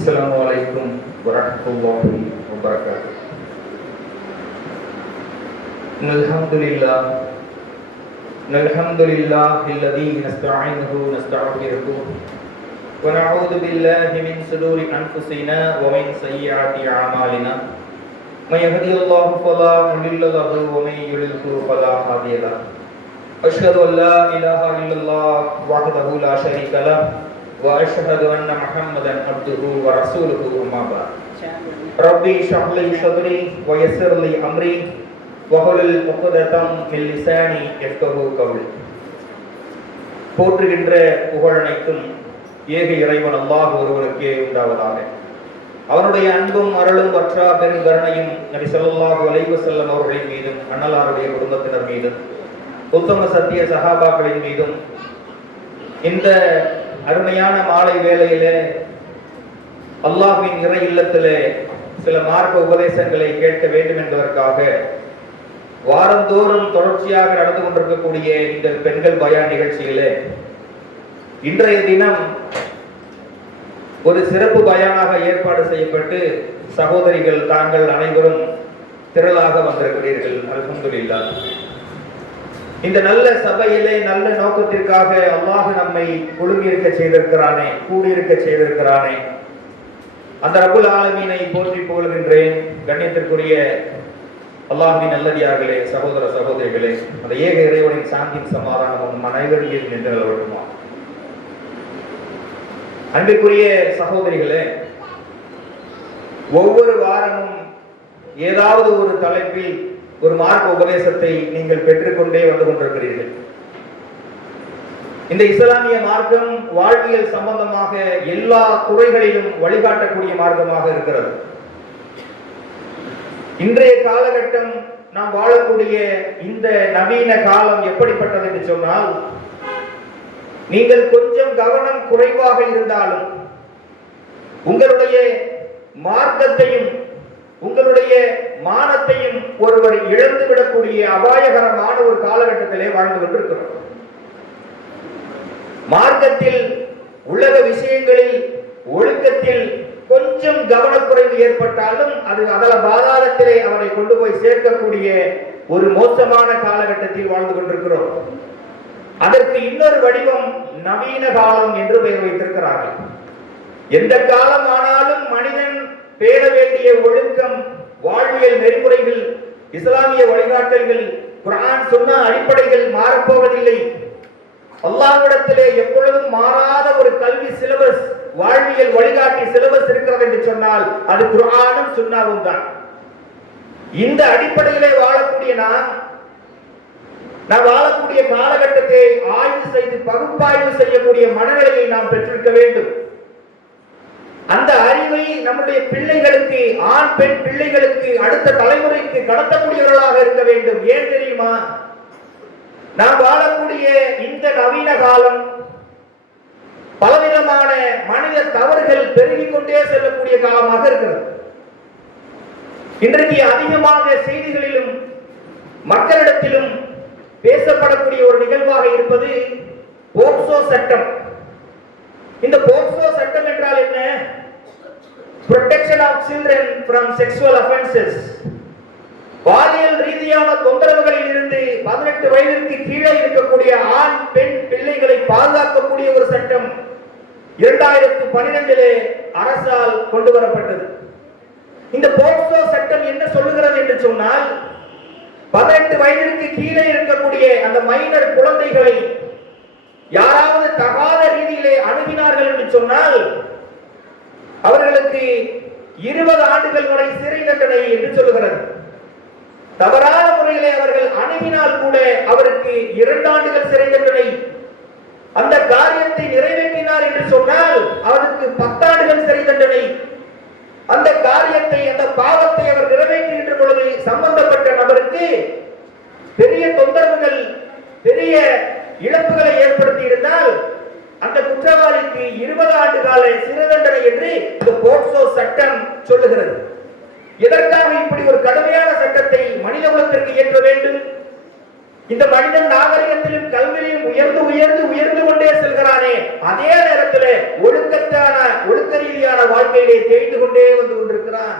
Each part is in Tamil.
Assalamualaikum warahmatullahi wabarakatuh. Alhamdulillahilladzi nasta'inuhu nastaghfiruhu wa na'udzu billahi min shururi anfusina wa min sayyiati a'malina. May yahdihillahu fala mudilla lahu wa may yudlil fala hadiya lahu. Asyhadu an la ilaha illallah wahdahu la syarika lahu wa asyhadu anna Muhammadan abduhu wa rasuluhu amma ba'd. Rabbi shrah li sadri wa yassir li amri wa hlul 'uqdatam min lisani yafqahu qawli. போற்றுகின்ற புகழனைத்தும் ஏக இறைவன் அல்லாஹ் ஒருவருக்கே உண்டாவதாக. அவனுடைய அன்பும் அருளும் வற்றா பெருங்கருணையும் நபி ஸல்லல்லாஹு அலைஹி வஸல்லம் அவர்களின் மீதும் அன்னலாருடைய குடும்பத்தினர் மீதும் உத்தம சத்திய சஹாபாக்களின் மீதும் இந்த அருமையான மாலை வேளையிலே அல்லாஹ்வின் இறை இல்லத்திலே சில மார்க்க உபதேசங்களை கேட்க வேண்டும் என்பதற்காக வாரந்தோறும் தொடர்ச்சியாக நடந்து கொண்டிருக்கக்கூடிய இந்த பெண்கள் பயான் நிகழ்ச்சியிலே இன்றைய தினம் ஒரு சிறப்பு பயானாக ஏற்பாடு செய்யப்பட்டு சகோதரிகள் தாங்கள் அனைவரும் திரளாக வந்திருக்கிறீர்கள். அல்ஹம்துலில்லாஹ். இந்த நல்ல சபையிலே நல்ல நோக்கத்திற்காக அல்லாஹ் நம்மை குழுமியிருக்க செய்திருக்கிறானே, கூடியிருக்க செய்திருக்கிறானே, அந்த ரப்புல் ஆலமீனை போற்றி புகழ்கின்றேன். கண்ணியத்திற்குரிய அல்லாஹ்வின் நல்லடியார்களே, சகோதர சகோதரிகளே, அந்த ஏக இறைவனின் சாந்தியும் சமாதானமும் அனைவரில் நின்று வருமா. அன்பிற்குரிய சகோதரிகளே, ஒவ்வொரு வாரமும் ஏதாவது ஒரு தலைப்பில் ஒரு மார்க்க உபதேசத்தை நீங்கள் பெற்றுக்கொண்டே வந்து கொண்டிருக்கிறீர்கள். இந்த இஸ்லாமிய மார்க்கம் வாழ்வியல் சம்பந்தமாக எல்லா துறைகளிலும் வழிகாட்டக்கூடிய மார்க்கமாக இருக்கிறது. இன்றைய காலகட்டம் நாம் வாழக்கூடிய இந்த நவீன காலம் எப்படிப்பட்டது என்று சொன்னால், நீங்கள் கொஞ்சம் கவனம் குறைவாக இருந்தாலும் உங்களுடைய மார்க்கத்தையும் உங்களுடைய மானத்தையும் ஒருவர் இழந்துவிடக்கூடிய அபாயகரமான ஒரு காலகட்டத்திலே வாழ்ந்து கொண்டிருக்கிறோம். மார்க்கத்தில், உலக விஷயங்களில், ஒழுக்கத்தில் கொஞ்சம் கவனக்குறைவு ஏற்பட்டாலும் அது அதல பாதாளத்திலே அவரை கொண்டு போய் சேர்க்கக்கூடிய ஒரு மோசமான காலகட்டத்தில் வாழ்ந்து கொண்டிருக்கிறோம். அதற்கு இன்னொரு வடிவம் நவீன காலம் என்று பெயர் வைத்திருக்கிறார்கள். எந்த காலம் ஆனாலும் மனிதன் பேண வேண்டிய ஒழுக்கம், வாழ்வியல் நெறிமுறைகள், இஸ்லாமிய வழிகாட்டல்கள், குர்ஆன் சுன்னா அடிப்படைகள் மாறப்போவதில்லை. அல்லாஹ்விடத்திலே எப்பொழுதும் மாறாத ஒரு கல்வி சிலபஸ், வாழ்வியல் வழிகாட்டி சிலபஸ் இருக்கிறது என்று சொன்னால் அது குர்ஆனும் சுன்னாவும் தான். இந்த அடிப்படையிலே வாழக்கூடிய நாம் வாழக்கூடிய காலகட்டத்தை ஆய்வு செய்து பகுப்பாய்வு செய்யக்கூடிய மனநிலையை நாம் பெற்றிருக்க வேண்டும். அந்த அறிவை நம்முடைய பிள்ளைகளுக்கு, ஆண் பெண் பிள்ளைகளுக்கு, அடுத்த தலைமுறைக்கு கடத்தக்கூடியவர்களாக இருக்க வேண்டும். ஏன் தெரியுமா? நாம் வாழக்கூடிய இந்த நவீன காலம் பலவிதமான மனித தவறுகள் பெருகிக் கொண்டே செல்லக்கூடிய காலமாக இருக்கிறது. இன்றைக்கு அதிகமாக செய்திகளிலும் மக்களிடத்திலும் பேசப்படக்கூடிய ஒரு நிகழ்வாக இருப்பது போக்சோ சட்டம். இந்த போக்சோ சட்டம் என்றால் என்ன? Protection of children from sexual offenses. பாலியல் ரீதியான தொந்தரவுகளில் இருந்து 18 வயதிற்கு கீழே இருக்கக்கூடிய ஆண் பெண் பிள்ளைகளை பாதுகாக்கக்கூடிய ஒரு சட்டம் 2012 அரசால் கொண்டு வரப்பட்டது. இந்த போக்சோ சட்டம் என்ன சொல்லுகிறது என்று சொன்னால், 18 வயதிற்கு கீழே இருக்கக்கூடிய அந்த மைனர் குழந்தைகளை யாராவது தகாத ரீதியிலே அணுகினார்கள் என்று சொன்னால் அவர்களுக்கு 20 ஆண்டுகள் வரை சிறை தண்டனை என்று சொல்லுகிறது. தவறான முறையிலே அவர்கள் அணுகினால் கூட அவருக்கு 2 ஆண்டுகள் சிறை தண்டனை. அந்த காரியத்தை நிறைவேற்றினார் என்று சொன்னால் அவருக்கு 10 ஆண்டுகள் சிறை தண்டனை. அந்த காரியத்தை, அந்த பாவத்தை அவர் நிறைவேற்றுகின்ற பொழுது சம்பந்தப்பட்ட நபருக்கு பெரிய தொந்தரவுகள், பெரிய இழப்புகளை ஏற்படுத்தி இருந்தால் அந்த குற்றவாளிக்கு 20 ஆண்டு கால சிறை தண்டனை என்று இந்த போக்சோ சட்டம் சொல்லுகிறது. எதற்காக இப்படி ஒரு கடுமையான சட்டத்தை மனித குலத்திற்கு இயற்ற வேண்டும்? இந்த மனிதன் நாகரிகத்திலும் கல்வியிலும் உயர்ந்து உயர்ந்து உயர்ந்து கொண்டே செல்கிறானே, அதே நேரத்தில் ஒழுக்கத்தான ஒழுக்க ரீதியான வாழ்க்கையிலே தேய்ந்து கொண்டே வந்து கொண்டிருக்கிறான்.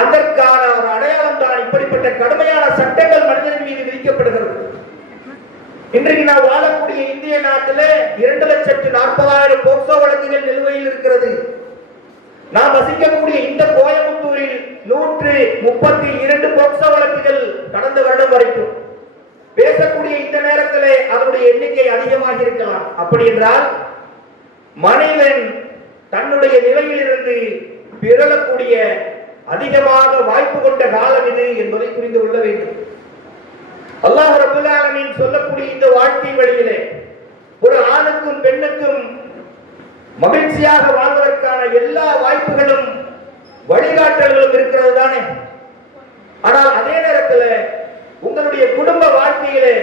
அதற்கான ஒரு அடையாளம் தான் இப்படிப்பட்ட கடுமையான சட்டங்கள் மனிதனின் மீது விதிக்கப்படுகிறது. இன்றைக்கு நாம் வாழக்கூடிய இந்திய நாட்டிலே 2,40,000 போக்சோ வழக்குகள் நிலுவையில் இருக்கிறது. நாம் வசிக்கக்கூடிய இந்த கோயம்புத்தூரில் 132 போக்சோ வழக்குகள் கடந்த வருடம் வரைக்கும். பேசக்கூடிய இந்த நேரத்திலே அதனுடைய எண்ணிக்கை அதிகமாக இருக்கலாம். அப்படி என்றால் மனிதன் தன்னுடைய நிலையிலிருந்து பிறழக்கூடிய அதிகமாக வாய்ப்பு கொண்ட காலம் இது என்பதை புரிந்து கொள்ள வேண்டும். அல்லாஹ் ரப்பல் ஆலமீன் சொல்லக்கூடிய இந்த வாழ்க்கை வழியிலே ஒரு ஆணுக்கும் பெண்ணுக்கும் மகிழ்ச்சியாக வாழ்வதற்கான எல்லா வாய்ப்புகளும் வழிகாட்டல்களும் இருக்கிறது தானே. ஆனால் அதே நேரத்தில் உங்களுடைய குடும்ப வாழ்க்கையிலே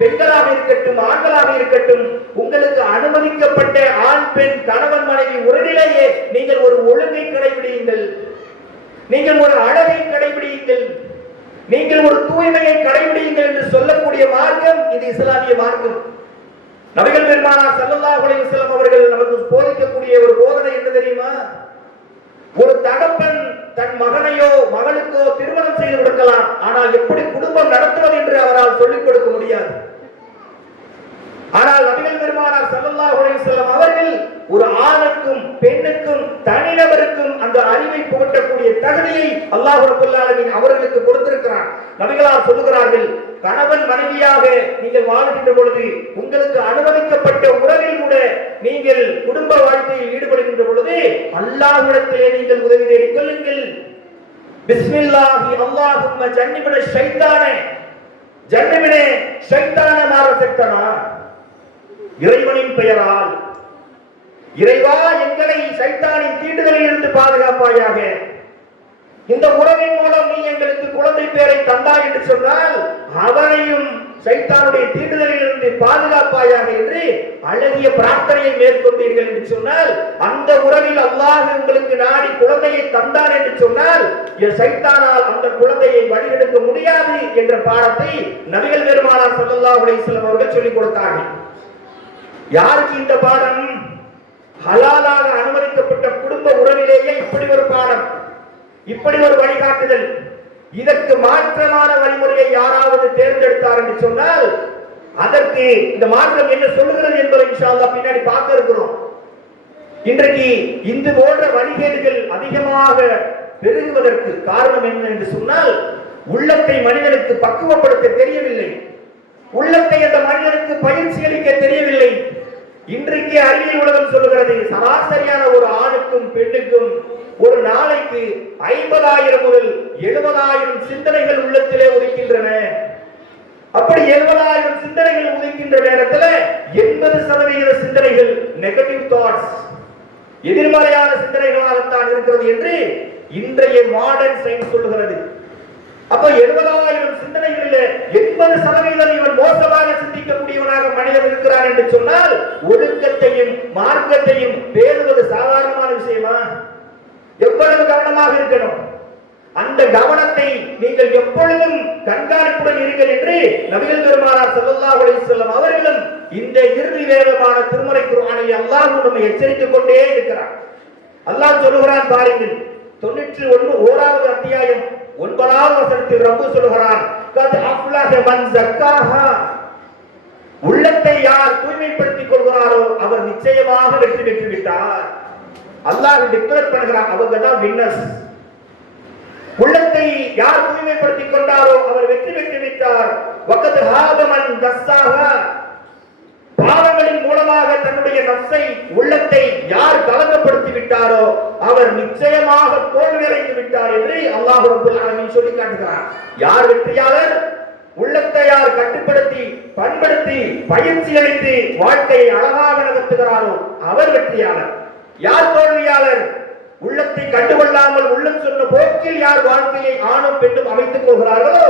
பெண்களாக இருக்கட்டும் ஆண்களாக இருக்கட்டும் உங்களுக்கு அனுமதிக்கப்பட்ட ஆண் பெண் கணவன் மனைவி உறவிலேயே நீங்கள் ஒரு ஒழுங்கை கடைபிடியுங்கள், நீங்கள் ஒரு அழகை கடைபிடியுங்கள், நீங்கள் ஒரு தூய்மையை கடைபிடியுங்கள் என்று சொல்லக்கூடிய மார்க்கம் இது இஸ்லாமிய மார்க்கம். நபிகள் பெருமானார் ஸல்லல்லாஹு அலைஹி வஸல்லம் அவர்கள் நமக்கு போதிக்கக்கூடிய ஒரு போதனை என்ன தெரியுமா? ஒரு தகப்பன் தன் மகனையோ மகளுக்கோ திருமணம் செய்து கொடுக்கலாம், ஆனால் எப்படி குடும்பம் நடத்துவது என்று அவரால் சொல்லிக் கொடுக்க முடியாது. ஆனால் நபிகள் பெருமானார் ஸல்லல்லாஹு அலைஹி வஸல்லம் அவர்கள் ஒரு ஆணுக்கும் பெண்ணுக்கும் தனிநபருக்கும் அந்த அறிவை புகட்டக்கூடிய தகுதியை அல்லாஹ் ரப்பல் ஆலமீன் அவர்களுக்கு கொடுத்திருக்கிறார். நபிகளார் சொல்லுகிறார்கள், கணவன் மனைவியாக நீங்கள் வாழ்கின்ற பொழுது உங்களுக்கு அனுமதிக்கப்பட்ட உறவில் கூட நீங்கள் குடும்ப வாழ்க்கையில் ஈடுபடுகின்ற பொழுது அல்லாஹ்விடத்திலே நீங்கள் உதவி தேடிக் கொள்ளுங்கள். பிஸ்மில்லாஹி அல்லாஹும்ம ஜன்னிபின ஷைத்தானே, ஜன்னிபினே ஷைத்தான மாரசக்தனா, இறைவனின் பெயரால் இறைவா எங்களை சைத்தானின் தீண்டுகளில் இருந்து பாதுகாப்பாயாக. இந்த உறவின் மூலம் நீ எங்களுக்கு குழந்தை பேரை தந்தாய் என்று சொன்னால் அவனையும் சைத்தானுடைய தீண்டுதலில் இருந்து பாதுகாப்பாயாக என்று அழகிய பிரார்த்தனையை மேற்கொண்டீர்கள் என்று சொன்னால் அந்த உறவில் அல்லாஹ் உங்களுக்கு நாடி குழந்தையை தந்தான் என்று சொன்னால் சைத்தானால் அந்த குழந்தையை வழிநடத்த முடியாது என்ற பாடத்தை நபிகள் பெருமானார் ஸல்லல்லாஹு அலைஹி வஸல்லம் அவர்கள் சொல்லிக் கொடுத்தார்கள். யாருக்கு இந்த பாடம்? ஹலாலாக அனுமதிக்கப்பட்ட குடும்ப உறவிலேயே இப்படி ஒரு பாடம், இப்படி ஒரு வழிகாட்டுதல். இதற்கு மாற்றமான வழிமுறையை யாராவது தேர்ந்தெடுத்தார் என்று சொன்னால் அதற்கு இந்த மாற்றம் என்ன சொல்லுகிறது என்பதை இன்ஷா அல்லாஹ் பின்னாடி பார்க்க இருக்கிறோம். இன்றைக்கு இந்த போன்ற வழிகேடுகள் அதிகமாக பெருகுவதற்கு காரணம் என்ன என்று சொன்னால் உள்ளத்தை மனிதனுக்கு பக்குவப்படுத்த தெரியவில்லை, உள்ளத்தை அந்த மனிதனுக்கு பயிற்சி அளிக்க தெரியவில்லை. இன்றைக்கு அறிவியல் உலகம் சொல்லுகிறது, சராசரியான ஒரு ஆணுக்கும் பெண்ணுக்கும் ஒரு நாளைக்கு 50,000 முதல் 70,000 சிந்தனைகள் உள்ளத்திலே உதிக்கின்றன. அப்படி 70,000 சிந்தனைகள் உதிக்கின்ற நேரத்தில் 80% சிந்தனைகள் நெகட்டிவ் தாட்ஸ், எதிர்மறையான சிந்தனைகளாகத்தான் இருக்கிறது என்று இன்றைய மாடர்ன் சயின்ஸ் சொல்லுகிறது. அப்ப 70,000 சிந்தனைகளில் 80% இவன் மோசமாக சிந்திக்கக்கூடியவனாக மனிதன் இருக்கிறான் என்று சொன்னால் ஒழுக்கத்தையும் மார்க்கத்தையும் பேணுவது சாதாரணமான விஷயமா? எவ்வளவு கவனமாக இருக்கணும். அந்த கவனத்தை நீங்கள் எப்பொழுதும் கண்காணிப்புடன் இருங்கள் என்று நபிகள் பெருமானார் ஸல்லல்லாஹு அலைஹி வஸல்லம் அவர்களும் இந்த இறுதி வேதமான திருமறை குர்ஆனில் அல்லாஹ் நம்மை எச்சரித்துக் கொண்டே இருக்கிறார். அல்லாஹ் சொல்லுகிறான் பாருங்கள், 91வது அத்தியாயம் 9வது வசனத்தில் ரப்பு சொல்கிறான், கத் அஃப்லஹ மன் ஸக்காஹா, உள்ளத்தை யார் தூய்மைப்படுத்திக் கொள்கிறாரோ அவர் நிச்சயமாக வெற்றி பெற்று விட்டார். அல்லாஹ் டிக்ளேர் பண்ணுகிறான், அவங்க தான் வின்னர்ஸ். உள்ளத்தை யார் தூய்மைப்படுத்திக் கொண்டாரோ அவர் வெற்றி பெற்று விட்டார். வகத் ஹாப மன் தஸ்ஸாஹா, பாவங்களின் மூலமாக தன்னுடைய நஃப்ஸை உள்ளத்தை யார் கலங்கப்படுத்தி விட்டாரோ அவர் நிச்சயமாக தோல்வியடைந்து விட்டார் என்று அல்லாஹ் ரப்பல் ஆலமீன் சொல்லி காட்டுகிறார். யார் வெற்றியாளர்? உள்ளத்தை யார் கட்டுப்படுத்தி பண்படுத்தி பயிற்சி அளித்து வாழ்க்கையை அழகாக நடத்துகிறாரோ அவர் வெற்றியாளர். யார் தோல்வியாளர்? உள்ளத்தை கண்டுகொள்ளாமல் உள்ளம் சொன்ன போக்கில் யார் வாழ்க்கையை ஆணும் பெண்ணும் அமைத்துக் கொள்கிறார்களோ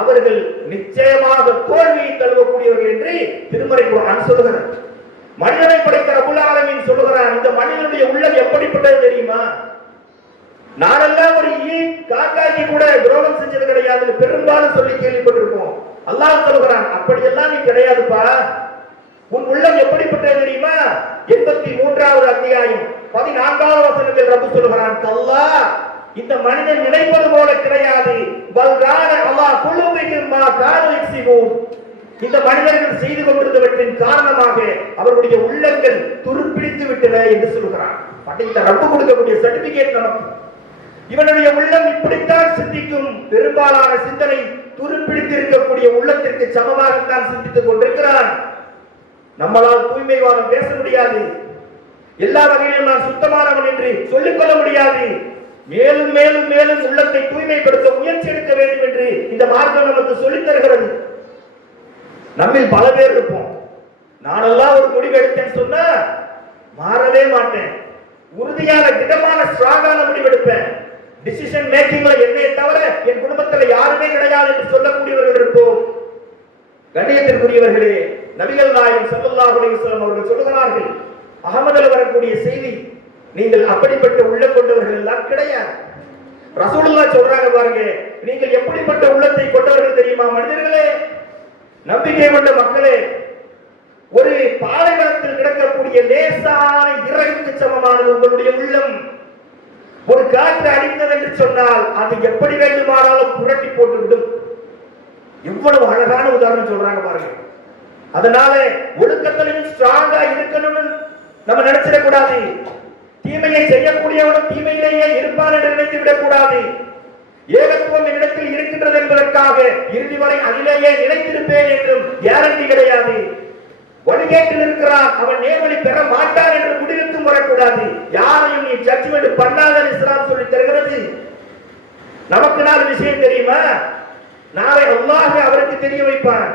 அவர்கள் நிச்சயமாக தோல்வியை தழுவக்கூடியவர்கள் என்று திருமறை குர்ஆன் சொல்லுகிறது. மனிதனை படைத்த ரப்பல் ஆலமீன் சொல்லுகிறான், இந்த மனிதனுடைய உள்ளம் எப்படிப்பட்டது தெரியுமா? நானெல்லாம் ஒரு காக்காய்க்கு கூட துரோகம் செஞ்சது கிடையாது பெரும்பாலும் சொல்லி கேள்விப்பட்டிருப்போம். அல்லாஹ் சொல்லுகிறான், அப்படியெல்லாம் நீ கிடையாதுப்பா. உன் உள்ளம் எப்படிப்பட்டது தெரியுமா? 83வது அத்தியாயம் 14வது வசனத்தில் ரப்பு சொல்கிறான், கல்லா, இந்த மனிதன் நினைப்பது போல கிடையாது. பல்கான அல்லாஹ் குலூபிஹிம் மா கானூ யக்ஸிபூன். இந்த மனிதர்கள் செய்து கொண்டிருந்தவற்றின் காரணமாக அவர்களுடைய உள்ளங்கள் துருப்பிடித்து விட்டன என்று சொல்கிறான். படைத்த ரப்பு கொடுக்கக்கூடிய சர்டிபிகேட் நமக்கு. இவனுடைய உள்ளம் இப்படித்தான் சிந்திக்கும். பெரும்பாலான சிந்தனை துருப்பிடித்து இருக்கக்கூடிய உள்ளத்திற்கு சமமாகத்தான் சிந்தித்துக் கொண்டிருக்கிறான். நம்மளால் தூய்மைவாதம் பேச முடியாது. எல்லா வகையிலும் நான் சுத்தமானவன் என்று சொல்லிக் கொள்ள முடியாது. மேலும் மேலும் மேலும் உள்ளத்தை தூய்மைப்படுத்த முயற்சி எடுக்க வேண்டும் என்று இந்த மார்க்கம் நமக்கு சொல்லித் தருகிறது. நம்மில் பல பேர் இருப்போம், நானெல்லாம் ஒரு முடிவு எடுத்தேன்னு சொன்னா மாறவே மாட்டேன், உறுதியான திடமான ஸ்ட்ராங்கான முடிவெடுப்பேன், டிசிஷன் மேக்கிங்ல என்னை தவிர என் குடும்பத்தில் யாருமே கிடையாது என்று சொல்லக்கூடியவர்கள் இருப்போம். கண்ணியத்திற்குரியவர்களே, நபிகள் நாயகம் ஸல்லல்லாஹு அலைஹி வஸல்லம் அவர்கள் சொல்கிறார்கள், அகமதுல வரக்கூடிய செய்தி, நீங்கள் அப்படிப்பட்ட உள்ளம் கொண்டவர்கள் எல்லாம் கிடையாது. ரசூலுல்லாஹ் சொல்றாங்க பாருங்க, நீங்கள் எப்படிப்பட்ட உள்ளத்தை கொண்டவர்கள் தெரியுமா மனிதர்களே, நம்பிக்கை கொண்ட மக்களே, ஒரு பாலைவனத்தில் கிடக்கக்கூடிய லேசான இறகுக்கு சமமானது உங்களுடைய உள்ளம். ஒரு காற்று அடித்தது என்று சொன்னால் அது எப்படி வேண்டுமானாலும் புரட்டி போட்டுவிடும். எவ்வளவு அழகான உதாரணம் சொல்றாங்க பாருங்க. அதனால ஒழுக்கத்திலும் ஸ்ட்ராங்கா இருக்கணும்னு நம்ம நினைச்சிடக்கூடாது. தீமையை செய்யக்கூடியவனும் தீமையிலேயே இருப்பான் என்று நினைத்து விடக்கூடாது. ஏகத்துவம் என்னிடத்தில் இருக்கின்றது என்பதற்காக இறுதி வரை அதிலேயே நிலைத்திருப்பேன் என்றும் கேரண்டி கிடையாது. வழிகேட்டில் இருக்கிறான், அவன் நேர்வழி பெற மாட்டான் என்று முடிவுக்கும் வரக்கூடாது. யாரையும் நீ ஜட்ஜ்மெண்ட் பண்ணாத இஸ்லாம் சொல்லி தருகிறது. நமக்கு நாலு விஷயம் தெரியுமா? நாளை அல்லாஹ் அவருக்கு தெரிய வைப்பான்,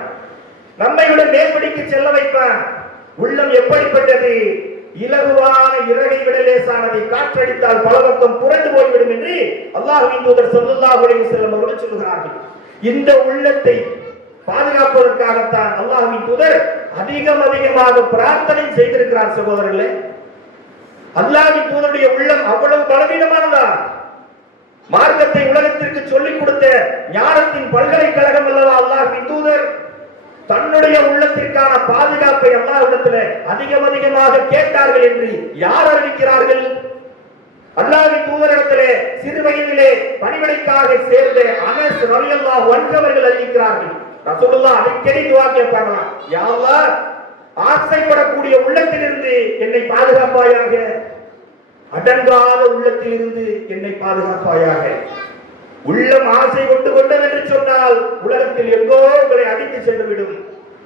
நம்மை விட நேர்வழிக்கு செல்ல வைப்பான். உள்ளம் எப்படிப்பட்டது? இலகுவான இறகை விட லேசானதை காற்றடித்தால் பலவக்கம் புரண்டு போய்விடும் என்று அல்லாஹ்வின் தூதர் ஸல்லல்லாஹு அலைஹி வஸல்லம் அவர்கள் சொல்கிறார்கள். இந்த உள்ளத்தை பாதுகாப்பதற்காகத்தான் அல்லாஹ்வின் தூதர் அதிகமாக பிரார்த்தனை செய்திருக்கிறார். சகோதரர்களே, அல்லாஹ்வின் தூதருடைய உள்ளம் அவ்வளவு பலவீனமானதா? மார்க்கத்தை உலகத்திற்கு சொல்லிக் கொடுத்த ஞானத்தின் பல்கலைக்கழகம் அல்லவா அல்லாஹ்வின் தூதர். தன்னுடைய உள்ளத்திற்கான பாதுகாப்பை அல்லாஹ்விடத்தில் அதிகமாக கேட்டார்கள் என்று யார் அறிவிக்கிறார்கள்? அல்லாஹ்வின் தூதரிடத்திலே சிறு வயதிலே பணிவிடைக்காக சேர்ந்த அனஸ் ரலியல்லாஹு அன்ஹு அவர்கள் அறிவிக்கிறார்கள். ரசூலுல்லாஹ் அடிக்கடி துஆ கேட்பார்களாம், யா அல்லாஹ், ஆசைப்படக்கூடிய உள்ளத்திலிருந்து என்னை பாதுகாப்பாயாக, அடங்காத உள்ளத்திலிருந்து என்னை பாதுகாப்பாயாக. உள்ளம் ஆசை கொண்டு கொண்டது என்று சொன்னால் உலகத்தில் எங்கோ உங்களை அடித்து சென்றுவிடும்.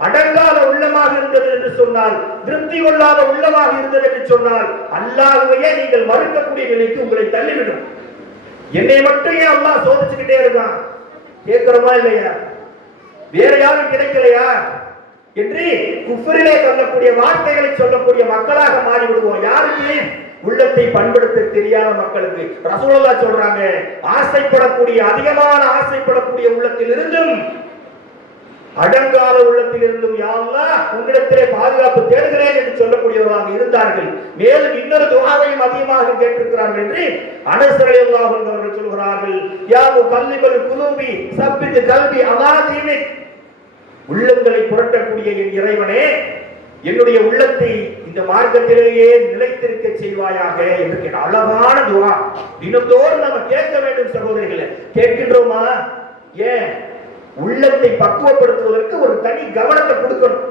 அடங்காத உள்ளமாக இருந்தது என்று சொன்னால், திருப்தி கொள்ளாத உள்ளமாக இருந்தது என்று சொன்னால் அல்லாஹ்வையே நீங்கள் மறுக்கக்கூடிய நிலைக்கு உங்களை தள்ளிவிடும். என்னை மட்டும் ஏன் அல்லாஹ் சோதிச்சுக்கிட்டே இருக்கான்? கேட்கிறோமா இல்லையா? வேற யாரும் கிடைக்கலையா என்று குஃப்ரிலே சொல்லக்கூடிய வார்த்தைகளை சொல்லக்கூடிய மக்களாக மாறிவிடுவோம். யாருக்கு? உள்ளத்தை பண்படுத்த தெரியாத மக்களுக்கு. ரசூலுல்லாஹ் சொல்றாங்க, ஆசைப்படக்கூடிய அதிகமான ஆசைப்படக்கூடிய உள்ளத்தில் இருந்தும் அடங்காத உள்ளத்தில் இருந்தும் யா அல்லாஹ் உன்னிடத்திலே பாதுகாப்பு தேடுகிறேன் என்று சொல்லக்கூடியவர்களாக இருந்தார்கள். மேலும் இன்னொரு துஆவையும் அதிகமாக கேட்டிருக்கிறார்கள் என்று அனஸ் ரலியல்லாஹு அன்ஹு அவர்கள் சொல்கிறார்கள், யா முகல்லிபல் குலூபி சப்பித் கல்பி அலா தீனிக். உள்ளங்களை புரட்டக்கூடிய என் இறைவனே, என்னுடைய உள்ளத்தை இந்த மார்க்கத்திலேயே நிலைத்திருக்க செய்வாயாக என்று கேட்ட அழகான துஆ. தினந்தோறும் நம்ம கேட்க வேண்டும் சகோதரிகளே. கேட்கின்றோமா? ஏன்? உள்ளத்தை பக்குவப்படுத்துவதற்கு ஒரு தனி கவனத்தை கொடுக்கணும்.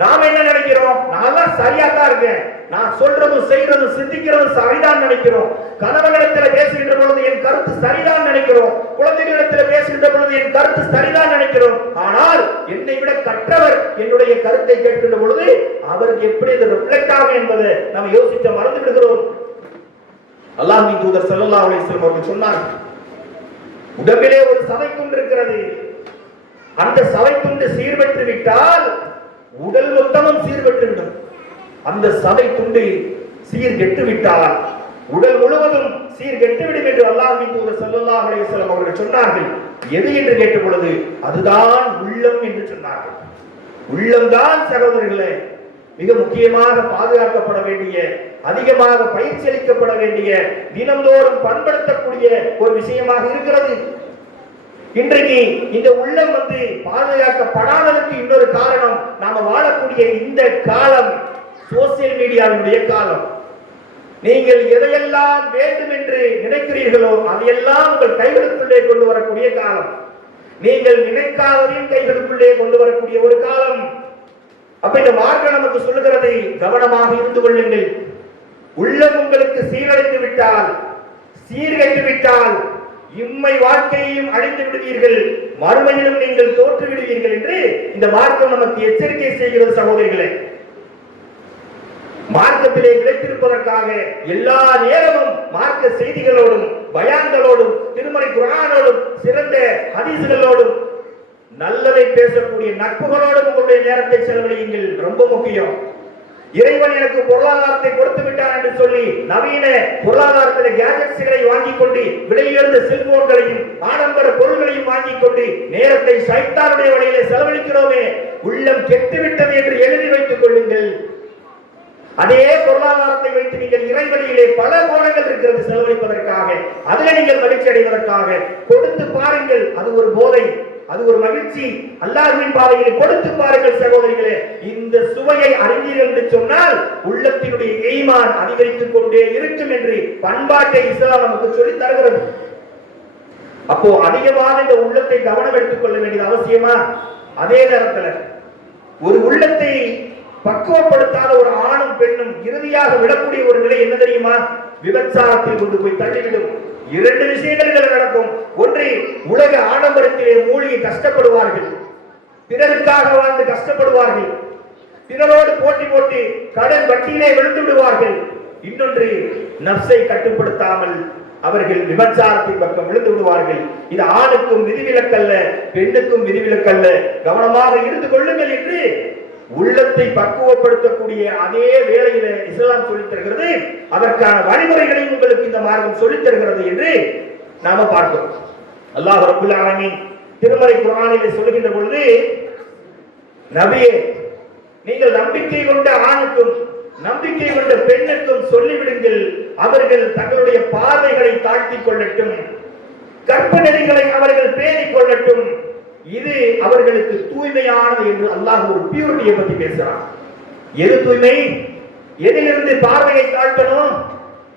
நாம என்ன நினைக்கிறோம்? நான் சரியா தான் இருக்கேன், நான் சொல்றதும் செய்யறதும் சிந்திக்கிறதும் சரிதான் நினைக்கிறோம். கணவனிடத்தில் பேசுகின்ற பொழுது என் கருத்து சரிதான் நினைக்கிறோம். குழந்தைகளிடத்தில் பேசுகின்ற பொழுது என் கருத்து சரிதான் நினைக்கிறோம். ஆனால் என்னை விட கற்றவர் என்னுடைய கருத்தை கேட்கின்ற பொழுது அவருக்கு எப்படி இது ரிஃப்ளெக்ட் ஆகும் என்பதை நாம் யோசிக்க மறந்து விடுகிறோம். அல்லாஹ்வின் தூதர் ஸல்லல்லாஹு அலைஹி வஸல்லம் அவர்கள் சொன்னார், உடம்பிலே ஒரு சதை துண்டு இருக்கிறது. அந்த சதை துண்டு சீர்பெற்று விட்டால் உடல் மொத்தமும் சீர்பெற்றுவிடும். அந்த சதை துண்டு சீர்கெட்டு விட்டால் உடல் முழுவதும் சீர்கெட்டுவிடும் என்று அல்லாஹ்வின் தூதர் ஸல்லல்லாஹு அலைஹி வஸல்லம் அவர்கள் சொன்னார்கள். எது என்று கேட்ட பொழுது அதுதான் உள்ளம் என்று சொன்னார்கள். உள்ளம்தான் சகோதரர்களே மிக முக்கியமாக பாதுகாக்கப்பட வேண்டிய, அதிகமாக பயிற்சி அளிக்கப்பட வேண்டிய, தினந்தோறும் பண்படுத்தக்கூடிய ஒரு விஷயமாக இருக்கிறது. இன்றைக்கு இந்த உள்ளம் பாதுகாக்கப்படாததற்கு இன்னொரு காரணம், நாம வாழக்கூடிய வாழக்கூடிய இந்த காலம் சோசியல் மீடியாவினுடைய காலம். நீங்கள் எதையெல்லாம் வேண்டும் என்று நினைக்கிறீர்களோ அதையெல்லாம் உங்கள் கைகளுக்குள்ளே கொண்டு வரக்கூடிய காலம். நீங்கள் நினைக்காததையும் கைகளுக்குள்ளே கொண்டு வரக்கூடிய ஒரு காலம். அப்ப இந்த மார்க்கம் நமக்கு சொல்லுகிறது, கவனமாக இருந்து கொள்ளுங்கள். உள்ளம் உங்களுக்கு சீரழிந்து விட்டால், சீர்கெட்டு விட்டால் இம்மை வாழ்க்கையையும் அழித்து விடுவீர்கள், மறுமையிலும் நீங்கள் தோற்று விடுவீர்கள் என்று இந்த மார்க்கம் நமக்கு எச்சரிக்கை செய்கிறது. சகோதரிகளே, மார்க்கத்திலே நிலைத்திருப்பதற்காக எல்லா நேரமும் மார்க்க செய்திகளோடும் பயான்களோடும் திருமறை குர்ஆனோடும் சிறந்த ஹதீஸ்களோடும் நல்லதை பேசக்கூடிய நட்புகளோடும் உங்களுடைய நேரத்தை செலவழியுங்கள். ரொம்ப முக்கியம். இறைவன் எனக்கு பொருளாதாரத்தை கொடுத்து விட்டான் என்று சொல்லி நவீன பொருளாதாரத்தில் கேஜெட்ஸ்களை வாங்கிக் கொண்டு விலையுயர்ந்த செல்போன்களையும் ஆடம்பர பொருள்களையும் வாங்கிக் கொண்டு நேரத்தை சைத்தானுடைய வழியிலே செலவழிக்கிறோமே, உள்ளம் கெட்டுவிட்டது என்று எழுதி வைத்துக் கொள்ளுங்கள். அதே பொருளாதாரத்தை வைத்து நீங்கள் இறைவழியிலே பல கோணங்கள் இருக்கிறது செலவழிப்பதற்காக, அதில் நீங்கள் மகிழ்ச்சி அடைவதற்காக கொடுத்து பாருங்கள். அது ஒரு போதை, அது ஒரு மகிழ்ச்சி. அல்லாஹ்வின் பாதையில் கொடுத்து பாருங்கள் சகோதரிகளே. இந்த சுவையை அறிந்தீர்கள் என்று சொன்னால் உள்ளத்தினுடைய ஈமான் அதிகரித்துக் கொண்டே இருக்கும் என்று பண்பாட்டை இஸ்லாம் நமக்கு சொல்லித் தருகிறது. அப்போ அதிகமாக இந்த உள்ளத்தை கவனம் எடுத்துக் கொள்ள வேண்டியது அவசியமா? அதே நேரத்தில் ஒரு உள்ளத்தை பக்குவப்படுத்தாத ஒரு ஆணும் பெண்ணும் இறுதியாக விடக்கூடிய ஒரு நிலை என்ன தெரியுமா? விபச்சாரத்தில் கொண்டு போய் தள்ளிவிடும். இரண்டு விஷயங்கள் நடக்கும். ஒன்று, உலக ஆடம்பரத்திலே மூழ்கி கஷ்டப்படுவார்கள், பிறருக்காக வாழ்ந்து கஷ்டப்படுவார்கள், பிறரோடு போட்டி போட்டு கடன் வட்டியிலே விழுந்து விடுவார்கள். இன்னொன்று, நப்சை கட்டுப்படுத்தாமல் அவர்கள் விபச்சாரத்தின் பக்கம் விழுந்து விடுவார்கள். இது ஆணுக்கும் விதிவிலக்கல்ல, பெண்ணுக்கும் விதிவிலக்கல்ல. கவனமாக இருந்து கொள்ளுங்கள் என்று உள்ளத்தை பக்குவப்படுத்தக்கூடிய அதே வேளையில இஸ்லாம் சொல்லித் தருகிறது. அதற்கான வழிமுறைகளையும் உங்களுக்கு இந்த மார்க்கம் சொல்லித் தருகிறது என்று நாம பார்க்கிறோம். அல்லாஹ் ரப்பல் ஆலமீன் திருமறை குர்ஆனிலே சொல்லுகின்ற பொழுது, நபியே, நீங்கள் நம்பிக்கை கொண்ட ஆணுக்கும் நம்பிக்கை கொண்ட பெண்ணுக்கும் சொல்லிவிடுங்கள், அவர்கள் தங்களுடைய பார்வைகளை தாழ்த்திக் கொள்ளட்டும், கற்ப நெறிகளை அவர்கள் பேணிக் கொள்ளட்டும், இது அவர்களுக்கு தூய்மையானது என்று அல்லாஹ் ஒரு பியூரிட்டியை பத்தி பேசுறான். எது தூய்மை? எதிலிருந்து பார்வையை தாழ்த்தணும்?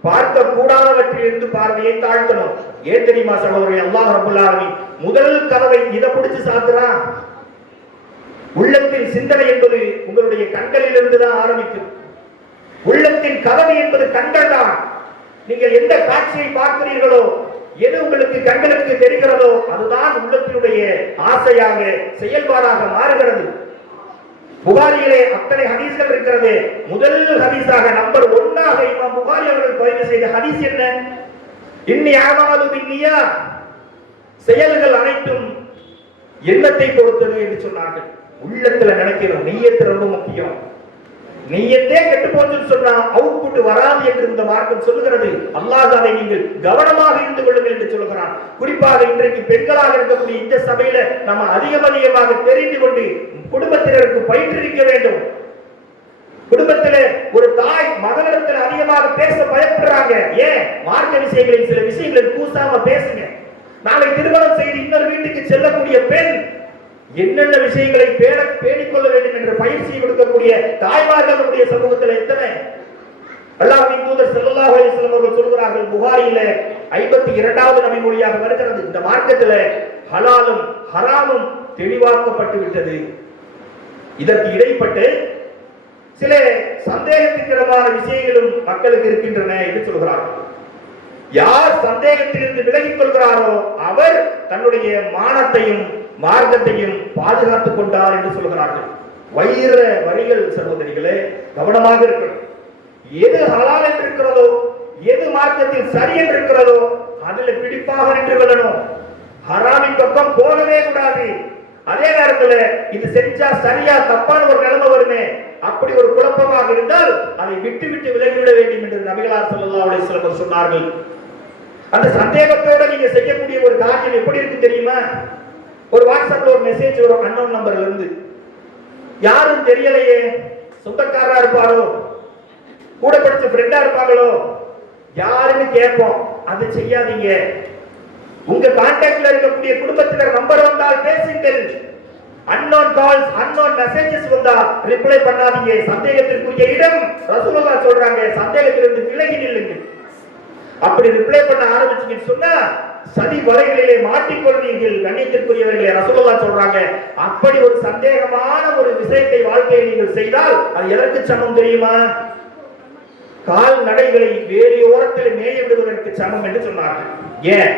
பார்க்க கூடாதவற்றிலிருந்து பார்வையை தாழ்த்தணும். ஏன் தெரியுமா சகோதரர்களே? அல்லாஹ் ரப்பல் ஆலமீன் முதல் கதவை இதை பிடிச்சு சாத்துறான். உள்ளத்தின் சிந்தனை என்பது உங்களுடைய கண்களில் இருந்து தான் ஆரம்பிக்கும். உள்ளத்தின் கதவு என்பது கண்கள் தான். நீங்கள் எந்த காட்சியை பார்க்கிறீர்களோ, எது உங்களுக்கு கண்களுக்கு தெரிகிறதோ அதுதான் உள்ளத்தினுடைய ஆசையாக செயல்பாடாக மாறுகிறது. புகாரியிலே அத்தனை ஹதீஸ்கள் இருக்கிறது. முதல் ஹதீஸாக நம்பர் 1ஆக இமாம் புகாரி அவர்கள் பதிவு செய்த ஹதீஸ் என்ன? இன்னி அமாலு பின்னியா, செயல்கள் அனைத்தும் எண்ணத்தை பொறுத்தது என்று சொன்னார்கள். உள்ளத்துல நினைக்கணும். நிய்யத்து ரொம்ப முக்கியம். நிய்யத்தே கெட்டு போச்சுன்னு சொன்னா அவுட்புட் வராது என்று இந்த மார்க்கம் சொல்லுகிறது. அல்லாஹ் அதை நீங்கள் கவனமாக இருந்து கொள்ளுங்கள் என்று சொல்கிறான். குறிப்பாக இன்றைக்கு பெண்களாக இருக்கக்கூடிய இந்த சபையில நம்ம அதிகமாக தெரிந்து கொண்டு குடும்பத்தினருக்கு பயிற்றுவிக்க வேண்டும். குடும்பத்தில ஒரு தாய் மகனிடத்தில் அதிகமாக பேச பயப்படுறாங்க. ஏன்? மார்க்க விஷயங்களில் சில விஷயங்களை கூசாம பேசுங்க. நாளை திருமணம் செய்து இன்னொரு வீட்டுக்கு செல்லக்கூடிய பெண் என்னென்ன விஷயங்களை பேணிக் கொள்ள வேண்டும் என்ற பயிற்சியை கொடுக்கக்கூடிய தாய்மார்கள் நம்முடைய சமூகத்தில் எத்தனை? அல்லாஹ்வின் தூதர் ஸல்லல்லாஹு அலைஹி வஸல்லம் அவர்கள் சொல்கிறார்கள், புகாரியில 52வது நபிமொழியாக வருகிறது, இந்த மார்க்கத்தில் ஹலாலும் ஹராமும் தெளிவாக்கப்பட்டு விட்டது. இதற்கு இடைப்பட்டு சில சந்தேகத்திற்கிடமான விஷயங்களும் மக்களுக்கு இருக்கின்றன என்று சொல்கிறார்கள். யார் சந்தேகத்திலிருந்து விலகிக் கொள்கிறாரோ அவர் தன்னுடைய மானத்தையும் மார்க்கத்தையும் பாதுகாத்துக் கொண்டார் என்று சொல்கிறார்கள். வைர வரிகள் சகோதரிகளே, கவனமாக இருக்கணும். எது ஹலால் என்று இருக்கிறதோ, எது மார்க்கத்தில் சரி என்று இருக்கிறதோ அதில் பிடிப்பாக நின்று கொள்ளணும். ஹராமின் பக்கம் போகவே கூடாது. அதே நேரத்தில் இது செஞ்சா சரியா தப்பான ஒரு நிலைமை வருமே, அப்படி ஒரு குழப்பமாக இருந்தால் அதை விட்டு விட்டு விலகிவிட வேண்டும் என்று நபிகளார் ஸல்லல்லாஹு அலைஹி வஸல்லம் சொன்னார்கள். அந்த சந்தேகத்தோட நீங்க செய்யக்கூடிய ஒரு காரியம் எப்படி இருக்கு தெரியுமா? ஒரு வாட்ஸ்அப்ல ஒரு மெசேஜ் வரும் அன்னோன் நம்பர்ல இருந்து. யாரும் தெரியலையே, சொந்தக்காரரா இருப்பாரோ, கூட படிச்ச ஃப்ரெண்டா இருப்பாங்களோ, யாருன்னு கேட்போம். அதை செய்யாதீங்க. உங்க கான்டாக்ட்ல இருக்கக்கூடிய குடும்பத்தினர் நம்பர் வந்தால் பேசுங்கள். அன்னோன் கால்ஸ், அன்னோன் மெசேஜஸ் வந்தா ரிப்ளை பண்ணாதீங்க. சந்தேகத்திற்குரிய இடம் ரசூலுல்லாஹ் சொல்றாங்க, சந்தேகத்திலிருந்து விலகி நில்லுங்க. அப்படி ரிப்ளை பண்ண ஆரம்பிச்சீங்கன்னு சொன்னா சதி வலைகளிலே மாட்டிக்கொள்வீர்கள். கண்ணியத்திற்குரியவர்களே, ரசூலுல்லாஹ் சொல்றாங்க, அப்படி ஒரு சந்தேகமான ஒரு விஷயத்தை வாழ்க்கையில் நீங்கள் செய்தால் அது எதற்கு சமம் தெரியுமா? கால் நடைகளை வேலையோரத்தில் மேய விடுவதற்கு சமம் என்று சொன்னார்கள். ஏன்?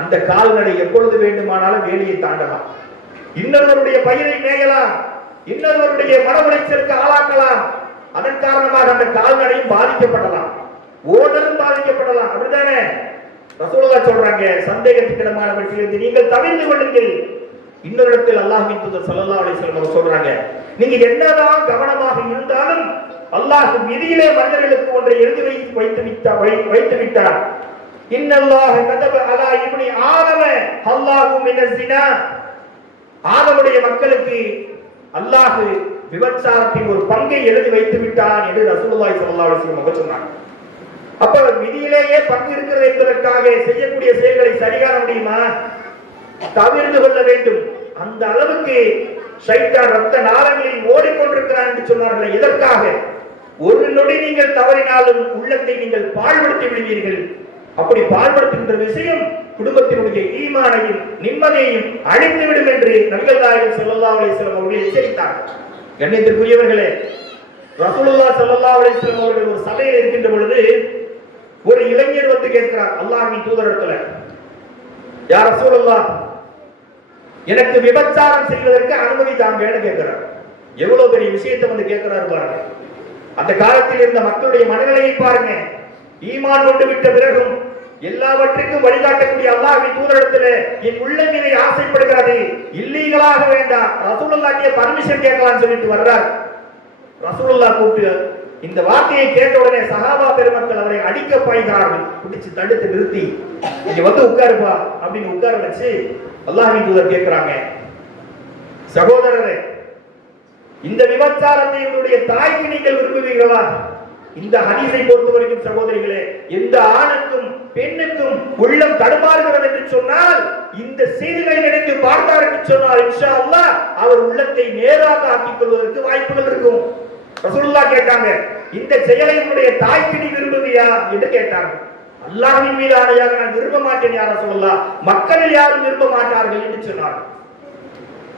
அந்த கால்நடை எப்பொழுது வேண்டுமானாலும் வேலையை தாண்டலாம், இன்னொருவருடைய பயிரை மேயலாம், இன்னொருவருடைய மன உளைச்சலுக்கு ஆளாக்கலாம். அதன் காரணமாக அந்த கால்நடையும் பாதிக்கப்படலாம், ஓனரும் பாதிக்கப்படலாம். அப்படித்தானே? ரசூலுல்லாஹ் சொல்றாங்க, சந்தேகத்துக்கிடமானவற்றிலிருந்து நீங்கள் தவிர்த்து கொள்ளுங்கள். இன்னொரு இடத்தில் அல்லாஹ்வின் தூதர் ஸல்லல்லாஹு அலைஹி வஸல்லம் சொல்றாங்க, நீங்க என்னதான் கவனமாக இருந்தாலும் அல்லாஹ் விதியிலே மனிதர்களுக்கு ஒன்றை எழுதி வைத்து விட்டார். இன்னல்லாஹ கதப அலா இப்னி ஆதம அல்லாஹு மினஸ் ஸினா. ஆதமுடைய மக்களுக்கு அல்லாஹ் விபச்சாரத்தின் ஒரு பங்கை எழுதி வைத்து விட்டான் என்று ரசூலுல்லாஹி ஸல்லல்லாஹு அலைஹி வஸல்லம் சொன்னாங்க. அப்ப விதியிலேயே பங்கு இருக்கிறது என்பதற்காக செய்யக்கூடிய செயல்களை சரிகாண முடியுமா? தவிர்த்து கொள்ள வேண்டும். அந்த அளவுக்கு ஷைத்தான் ரத்த நாளங்களில் ஓடிக்கொண்டிருக்கிறான் என்று சொன்னார்கள். எதற்காக? ஒரு நொடி நீங்கள் தவறினாலும் உள்ளத்தை நீங்கள் பாழ்படுத்தி விடுவீர்கள். அப்படி பாழ்படுத்துகின்ற விஷயம் குடும்பத்தினுடைய ஈமானையும் நிம்மதியையும் அழித்துவிடும் என்று நபிகள் நாயகம் ஸல்லல்லாஹு அலைஹி வஸல்லம் அவர்கள் எச்சரித்தார்கள். கண்ணியத்திற்குரியவர்களே, ரசூலுல்லாஹ் ஸல்லல்லாஹு அலைஹி வஸல்லம் அவர்கள் ஒரு சபையில் இருக்கின்ற பொழுது ஒரு இளைஞர் வந்து கேட்கிறார் அல்லாஹ்வின் தூதரிடத்துல, யா ரசூலுல்லாஹ், எனக்கு விபச்சாரம் செய்வதற்கு அனுமதி தாங்கன்னு கேட்கிறார். எவ்வளவு பெரிய விஷயத்தை வந்து கேட்கிறார் பாருங்க. அந்த காலத்தில் இருந்த மக்களுடைய மனநிலையை பாருங்க. ஈமான் கொண்டு விட்ட பிறகும் எல்லாவற்றுக்கும் வழிகாட்டக்கூடிய அல்லாஹ்வின் தூதரிடத்துல என் உள்ளம் இதை ஆசைப்படுகிறது, இல்லீகலாக வேண்டாம், ரசூலுல்லாஹ்கிட்ட பர்மிஷன் கேட்கலாம்னு சொல்லிட்டு வர்றார். ரசூலுல்லாஹ் கூப்பிட்டு இந்த வார்த்தையை கேட்ட உடனே சஹாபா பெருமக்கள் அவரை அடிக்க பாய்கிறார்கள். பிடிச்சு தடுத்து நிறுத்தி, இங்க வந்து உட்காருப்பா அப்படின்னு உட்கார வச்சு அல்லாஹ்வின் தூதர் கேட்கிறாங்க, சகோதரரே, இந்த விபச்சாரத்தை உங்களுடைய தாய்க்கு நீங்கள் விரும்புவீர்களா? இந்த ஹதீஸை பொறுத்த வரைக்கும் சகோதரிகளே, எந்த ஆணுக்கும் பெண்ணுக்கும் உள்ளம் தடுமாறுகிறது என்று சொன்னால், இந்த செய்திகளை நினைத்து பார்த்தார் என்று சொன்னால் இன்ஷா அல்லாஹ் அவர் உள்ளத்தை நேராக ஆக்கிக் கொள்வதற்கு வாய்ப்புகள் இருக்கும். ரசூலுல்லாஹ் கேட்டாங்க, இந்த செயலை உன்னுடைய தாய்க்கு நீ விரும்புவியா என்று கேட்டாங்க. அல்லாஹ்வின் மீது ஆணையாக நான் விரும்ப மாட்டேன் யா ரசூலுல்லாஹ், மக்களில் யாரும் விரும்ப மாட்டார்கள் என்று சொன்னார்.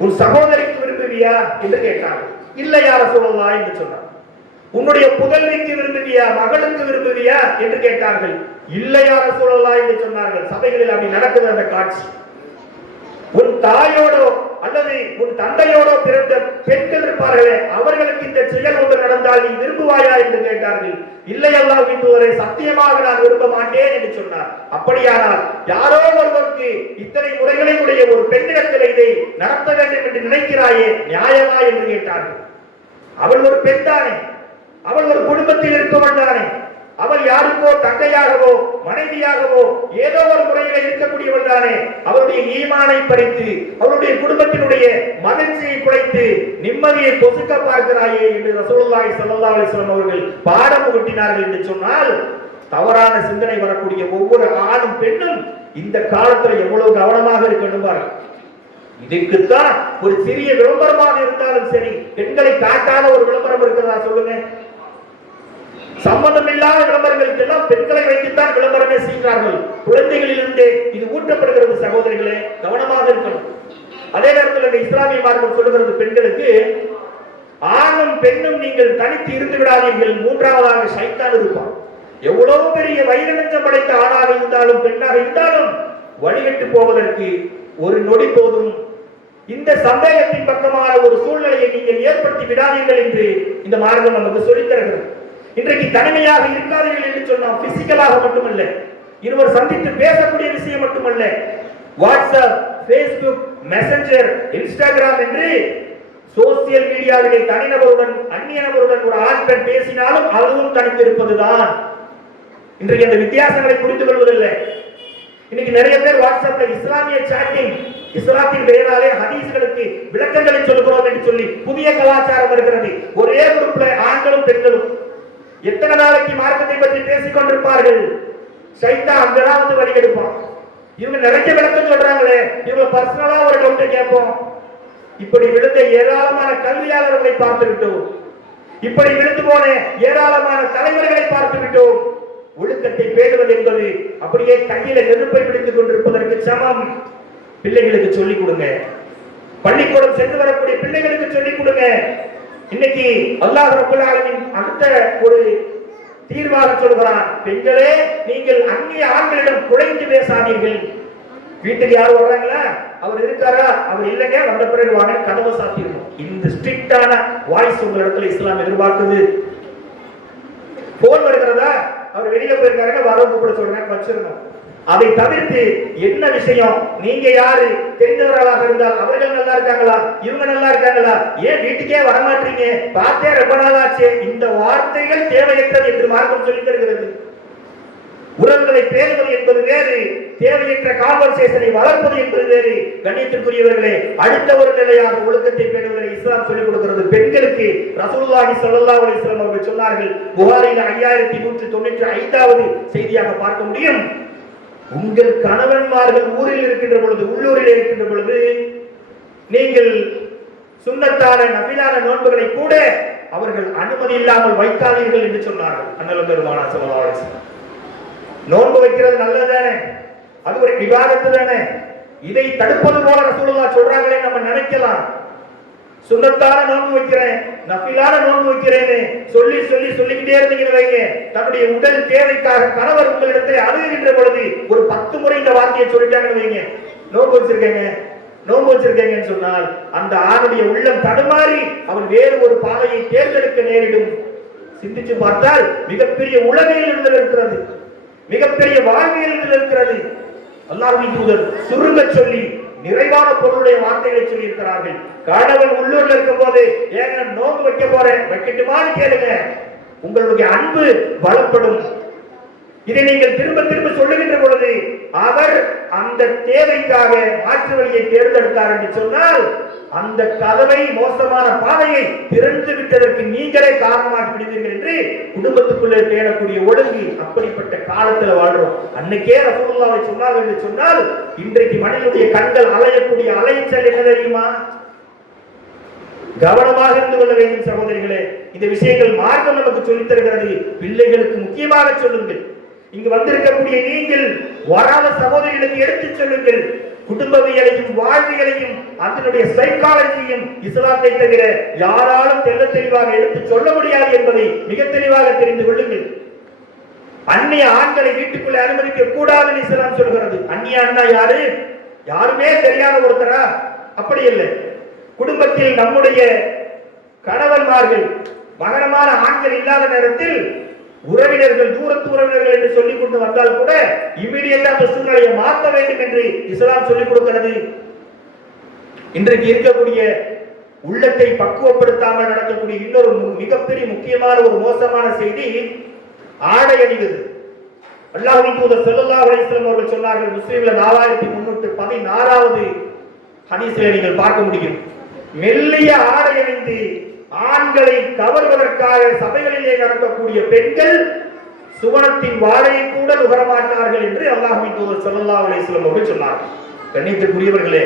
உன் சகோதரிக்கு விரும்புவியா என்று கேட்டாங்க. இல்லை யா ரசூலுல்லாஹ் என்று சொன்னார். உன்னுடைய புதல்விக்கு விரும்புவியா, மகளுக்கு விரும்புவியா என்று கேட்டார்கள். இல்லை யா ரசூலுல்லாஹ் என்று சொன்னார்கள். சபைகளில் அப்படி நடக்குது அந்த காட்சி. உன் தாயோடோ அல்லது உன் தந்தையோடோ பிறந்த பெண்கள் இருப்பார்களே, அவர்களுக்கு இந்த செயல் ஒன்று நடந்தால் நீ விரும்புவாயா என்று கேட்டார்கள். இல்லை அல்லாஹ்வின் தூதரே, சத்தியமாக நான் விரும்ப மாட்டேன் என்று சொன்னார். அப்படியானால் யாரோ ஒருவருக்கு இத்தனை முறைகளை உடைய ஒரு பெண்ணிடத்தில் இதை நடத்த வேண்டும் என்று நினைக்கிறாயே, நியாயமா என்று கேட்டார்கள். அவள் ஒரு பெண் தானே, அவள் ஒரு குடும்பத்தில் இருப்பவள் தானே, அவள் யாருக்கோ தங்கையாகவோ மனைவியாகவோ ஏதோ ஒரு முறையில் இருக்கக்கூடியவள் தானே. அவருடைய ஈமானை பறித்து அவருடைய குடும்பத்தினுடைய மகிழ்ச்சியை குறைத்து நிம்மதியை பொசுக்க பார்க்கிறாயே என்று ரசூலுல்லாஹி ஸல்லல்லாஹு அலைஹி வஸல்லம் அவர்கள் பாடம் புகட்டினார்கள் என்று சொன்னால், தவறான சிந்தனை வரக்கூடிய ஒவ்வொரு ஆணும் பெண்ணும் இந்த காலத்துல எவ்வளவு கவனமாக இருக்கணும் பாருங்க. இதுக்குத்தான் ஒரு சிறிய விளம்பரமாக இருந்தாலும் சரி, பெண்களை காட்டாத ஒரு விளம்பரம் இருக்கிறதா சொல்லுங்க? சம்பந்தம் இல்லாத விளம்பரங்களுக்கு எல்லாம் பெண்களை வைத்துத்தான் விளம்பரமே செய்கிறார்கள். குழந்தைகளிலிருந்தே இது ஊட்டப்படுகிறது. சகோதரிகளே, கவனமாக இருக்கணும். அதே நேரத்தில் இஸ்லாமிய மார்க்கம் சொல்லுகிறது, பெண்களுக்கு ஆணும் பெண்ணும் நீங்கள் தனித்து இருந்து விடாதீர்கள், மூன்றாவதாக ஷைத்தான் இருப்பான். எவ்வளவு பெரிய வைரநெஞ்சம் படைத்த ஆணாக இருந்தாலும் பெண்ணாக இருந்தாலும் வழிகட்டு போவதற்கு ஒரு நொடி போதும். இந்த சந்தேகத்தின் பக்கமான ஒரு சூழ்நிலையை நீங்கள் ஏற்படுத்தி விடாதீர்கள் என்று இந்த மார்க்கம் நமக்கு சொல்லித் தருகிறது. இன்றைக்கு தனிமையாக இருக்காதீர்கள் என்று சொன்னோம். பிசிக்கலாக மட்டுமல்ல, இருவர் சந்தித்து பேசக்கூடிய விஷயம் மட்டுமல்ல, வாட்ஸ்அப், பேஸ்புக், மெசஞ்சர், இன்ஸ்டாகிராம் என்று சோசியல் மீடியாவிலே தனிநபருடன் அந்நிய நபருடன் ஒரு ஆண் பெண் பேசினாலும் அதுவும் தனித்திருப்பதுதான். இன்றைக்கு அந்த வித்தியாசங்களை புரிந்து கொள்வதில்லை. இன்னைக்கு நிறைய பேர் வாட்ஸ்அப்ல இஸ்லாமிய சாட்டிங், இஸ்லாத்தின் பெயராலே ஹதீஸ்களுக்கு விளக்கங்களை சொல்லுகிறோம் என்று சொல்லி புதிய கலாச்சாரம் இருக்கிறது. ஒரே குரூப்ல ஆண்களும் பெண்களும் எத்தனை நாளைக்கு மார்க்கத்தை பற்றி பேசிக் கொண்டிருப்பார்கள். ஷைத்தான் அங்கதான் வந்து வழி எடுப்பான். இவங்க நிறைய விளக்கம் சொல்றாங்களே, இவங்க பர்சனலா ஒரு டவுட் கேட்போம். இப்படி விழுந்த ஏராளமான கல்வியாளர்களை பார்த்து விட்டோம். இப்படி விழுந்து போன ஏராளமான தலைவர்களை பார்த்து விட்டோம். ஒழுக்கத்தை பேணுவது என்பது அப்படியே கையில நெருப்பை பிடித்துக் கொண்டிருப்பதற்கு சமம். பிள்ளைகளுக்கு சொல்லிக் கொடுங்க. பள்ளிக்கூடம் சென்று வரக்கூடிய பிள்ளைகளுக்கு சொல்லிக் கொடுங்க. இன்னைக்கு அல்லாஹ் ரப்பல் ஆலமீன் அடுத்த ஒரு தீர்வாக சொல்கிறான், பெண்களே நீங்கள் அந்நிய ஆண்களிடம் குறைந்து பேசாதீர்கள். வீட்டுக்கு யாரும் வர்றாங்களா, அவர் இருக்காரா, அவர் இல்லைங்க, வந்த பிறகு வாங்க, கதவை சாத்திடணும். இந்த ஸ்ட்ரிக்டான வாய்ஸ் உங்க இடத்துல இஸ்லாம் எதிர்பார்க்குது. போன் வருகிறதா, அவர் வெளியில போயிருக்காருங்க, வரவு கூட சொல்றேன், வச்சிருக்கோம். அதை தவிர்த்து என்ன விஷயம், நீங்க யாரு, தெரிந்தவர்களாக இருந்தால் அவர்கள் நல்லா இருக்காங்களா, இவங்க நல்லா இருக்காங்களா, ஏன் வீட்டுக்கே வரமாட்டீங்க, பார்த்தே ரொம்ப நாளாச்சு, இந்த வார்த்தைகள் தேவையற்றது என்று மார்க்கம் சொல்லி தருகிறது. உறவுகளை பேணுவது என்பது வேறு, தேவையற்ற கான்வர்சேஷனை வளர்ப்பது என்பது வேறு. கண்ணியத்திற்குரியவர்களே, அடுத்த ஒரு நிலையாக ஒழுக்கத்தை பேணுவதை இஸ்லாம் சொல்லிக் கொடுக்கிறது பெண்களுக்கு. ரசூலுல்லாஹி ஸல்லல்லாஹு அலைஹி வஸல்லம் அவர்கள் சொன்னார்கள், புகாரியில் 5195வது செய்தியாக பார்க்க முடியும், உங்கள் கணவன்மார்கள் ஊரில் இருக்கின்ற பொழுது, உள்ளூரில் இருக்கின்ற பொழுது நீங்கள் சுன்னத்தான நபிலான நோன்புகளை கூட அவர்கள் அனுமதி இல்லாமல் வைக்காதீர்கள் என்று சொன்னார்கள் அண்ணல் பெருமானார் ஸல்லல்லாஹு அலைஹி வஸல்லம். நோன்பு வைக்கிறது நல்லதுதானே, அது ஒரு இபாதத்து தானே. இதை தடுப்பது போல ரசூலுல்லாஹ் சொல்றாங்களே நம்ம நினைக்கலாம். சுன்னத்தான நோன்பு வைக்கிறேன், நஃபிலான நோன்பு வைக்கிறேன்னு சொல்லி சொல்லி சொல்லிக்கிட்டே இருந்தீங்கன்னு வைங்க, தன்னுடைய உடல் தேவைக்காக கணவர் உங்களிடத்தில் அழுகின்ற பொழுது ஒரு 10 முறை இந்த வார்த்தையை சொல்லிட்டாங்கன்னு வைங்க, நோன்பு வச்சிருக்கேங்க நோன்பு வச்சிருக்கேங்கன்னு சொன்னால் அந்த ஆணுடைய உள்ளம் தடுமாறி அவன் வேறு ஒரு பாதையை தேர்ந்தெடுக்க நேரிடும். சிந்திச்சு பார்த்தால் மிகப்பெரிய உலகில் இருக்கிறது, மிகப்பெரிய வாழ்வியல் இருக்கிறது. அல்லாஹ்வின் தூதர் சுருங்க சொல்லி நிறைவான பொருளுடைய வார்த்தைகளை சொல்லி இருக்கிறார்கள். கணவன் உள்ளூர்ல இருக்கும் போது, ஏங்க நோன்பு வைக்க போறேன், வைக்கட்டுமான்னு கேளுங்க, உங்களுடைய அன்பு பலப்படும். இதை நீங்கள் திரும்ப திரும்ப சொல்லுகின்ற பொழுது அவர் அந்த தேவைக்காக மாற்று வழியை தேர்ந்தெடுத்தார் என்று சொன்னால் அந்த கதவை, மோசமான பாதையை திறந்து விட்டதற்கு நீங்களே காரணமாக்கி விடுவீர்கள் என்று குடும்பத்துக்குள்ளே தேடக்கூடிய ஒழுங்கு. அப்படிப்பட்ட காலத்துல வாழ்றோம். அன்னைக்கே ரசூலுல்லாஹி சொன்னார்கள் என்று சொன்னால் இன்றைக்கு மனிதனுடைய கண்கள் அலையக்கூடிய அலைச்சல் என்ன தெரியுமா? கவனமாக இருந்து கொள்ள வேண்டும் சகோதரிகளே. இந்த விஷயங்கள் மார்க்கம் நமக்கு சொல்லித் தருகிறது. பிள்ளைகளுக்கு முக்கியமாக சொல்லுங்கள். இங்கு வந்திருக்கக்கூடிய நீங்கள் வராத சகோதரிகளுக்கு எடுத்துச் சொல்லுங்கள். குடும்பவியலையும் வாழ்வியலையும் அதனுடைய சைக்காலஜியும் இஸ்லாத்தை தவிர யாராலும் தெல்ல தெளிவாக எடுத்து சொல்ல முடியாது என்பதை மிக தெளிவாக தெரிந்து கொள்ளுங்கள். அந்நிய ஆண்களை வீட்டுக்குள்ளே அனுமதிக்க கூடாதுன்னு இஸ்லாம் சொல்கிறது. அந்நிய அண்ணா யாரு? யாருமே தெரியாத ஒருத்தரா? அப்படி இல்லை. குடும்பத்தில் நம்முடைய கணவன்மார்கள் மகரமான ஆண்கள் இல்லாத நேரத்தில் உறவினர்கள், தூரத்து உறவினர்கள் என்று சொல்லிக் கொண்டு வந்தால் கூட இமிடியேட்டா அந்த சூழ்நிலையை மாற்ற வேண்டும் என்று இஸ்லாம் சொல்லிக் கொடுக்கிறது. இன்றைக்கு இருக்கக்கூடிய உள்ளத்தை பக்குவப்படுத்தாமல் நடக்கக்கூடிய இன்னொரு மிகப்பெரிய முக்கியமான ஒரு மோசமான செய்தி ஆடை அணிவது. அல்லாஹ்வின் தூதர் ஸல்லல்லாஹு அலைஹி வஸல்லம் அவர்கள் சொன்னார்கள், முஸ்லிம்ல 4316வது ஹதீஸிலே நீங்கள் பார்க்க முடியும், மெல்லிய ஆடை அணிந்து ஆண்களை கவர்வதற்காக சபைகளிலே நடக்கக்கூடிய பெண்கள் சுவனத்தின் வாடையை கூட நுகரமாட்டார்கள் என்று அல்லாஹ்வின் தூதர் ஸல்லல்லாஹு அலைஹி வஸல்லம் அவர்கள் சொன்னார்கள். கண்ணியத்திற்குரியவர்களே,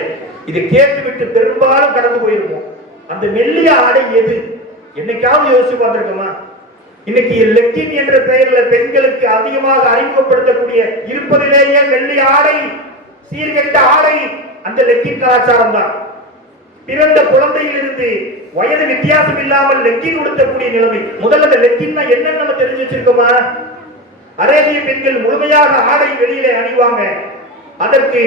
இதை கேட்டுவிட்டு பெரும்பாலும் கடந்து போயிருப்போம். அந்த மெல்லிய ஆடை எது? என்னைக்காவது யோசிச்சு பார்த்திருக்கோமா? இன்னைக்கு லெக்கின் என்ற பெயரில் பெண்களுக்கு அதிகமாக அறிமுகப்படுத்தக்கூடிய இருப்பதிலேயே மெல்லிய ஆடை, சீர்கெட்ட ஆடை அந்த லெக்கின் கலாச்சாரம் தான். பிறந்த குழந்தையிலிருந்து வயது வித்தியாசம் இல்லாமல் லெக்கின் உடுத்தக்கூடிய நிலைமை. முதல்ல அந்த லெக்கின்னா என்னன்னு நம்ம தெரிஞ்சு வச்சிருக்கோமா? அரேபிய பெண்கள் முழுமையாக ஆடை வெளியிலே அணிவாங்க. அதற்கு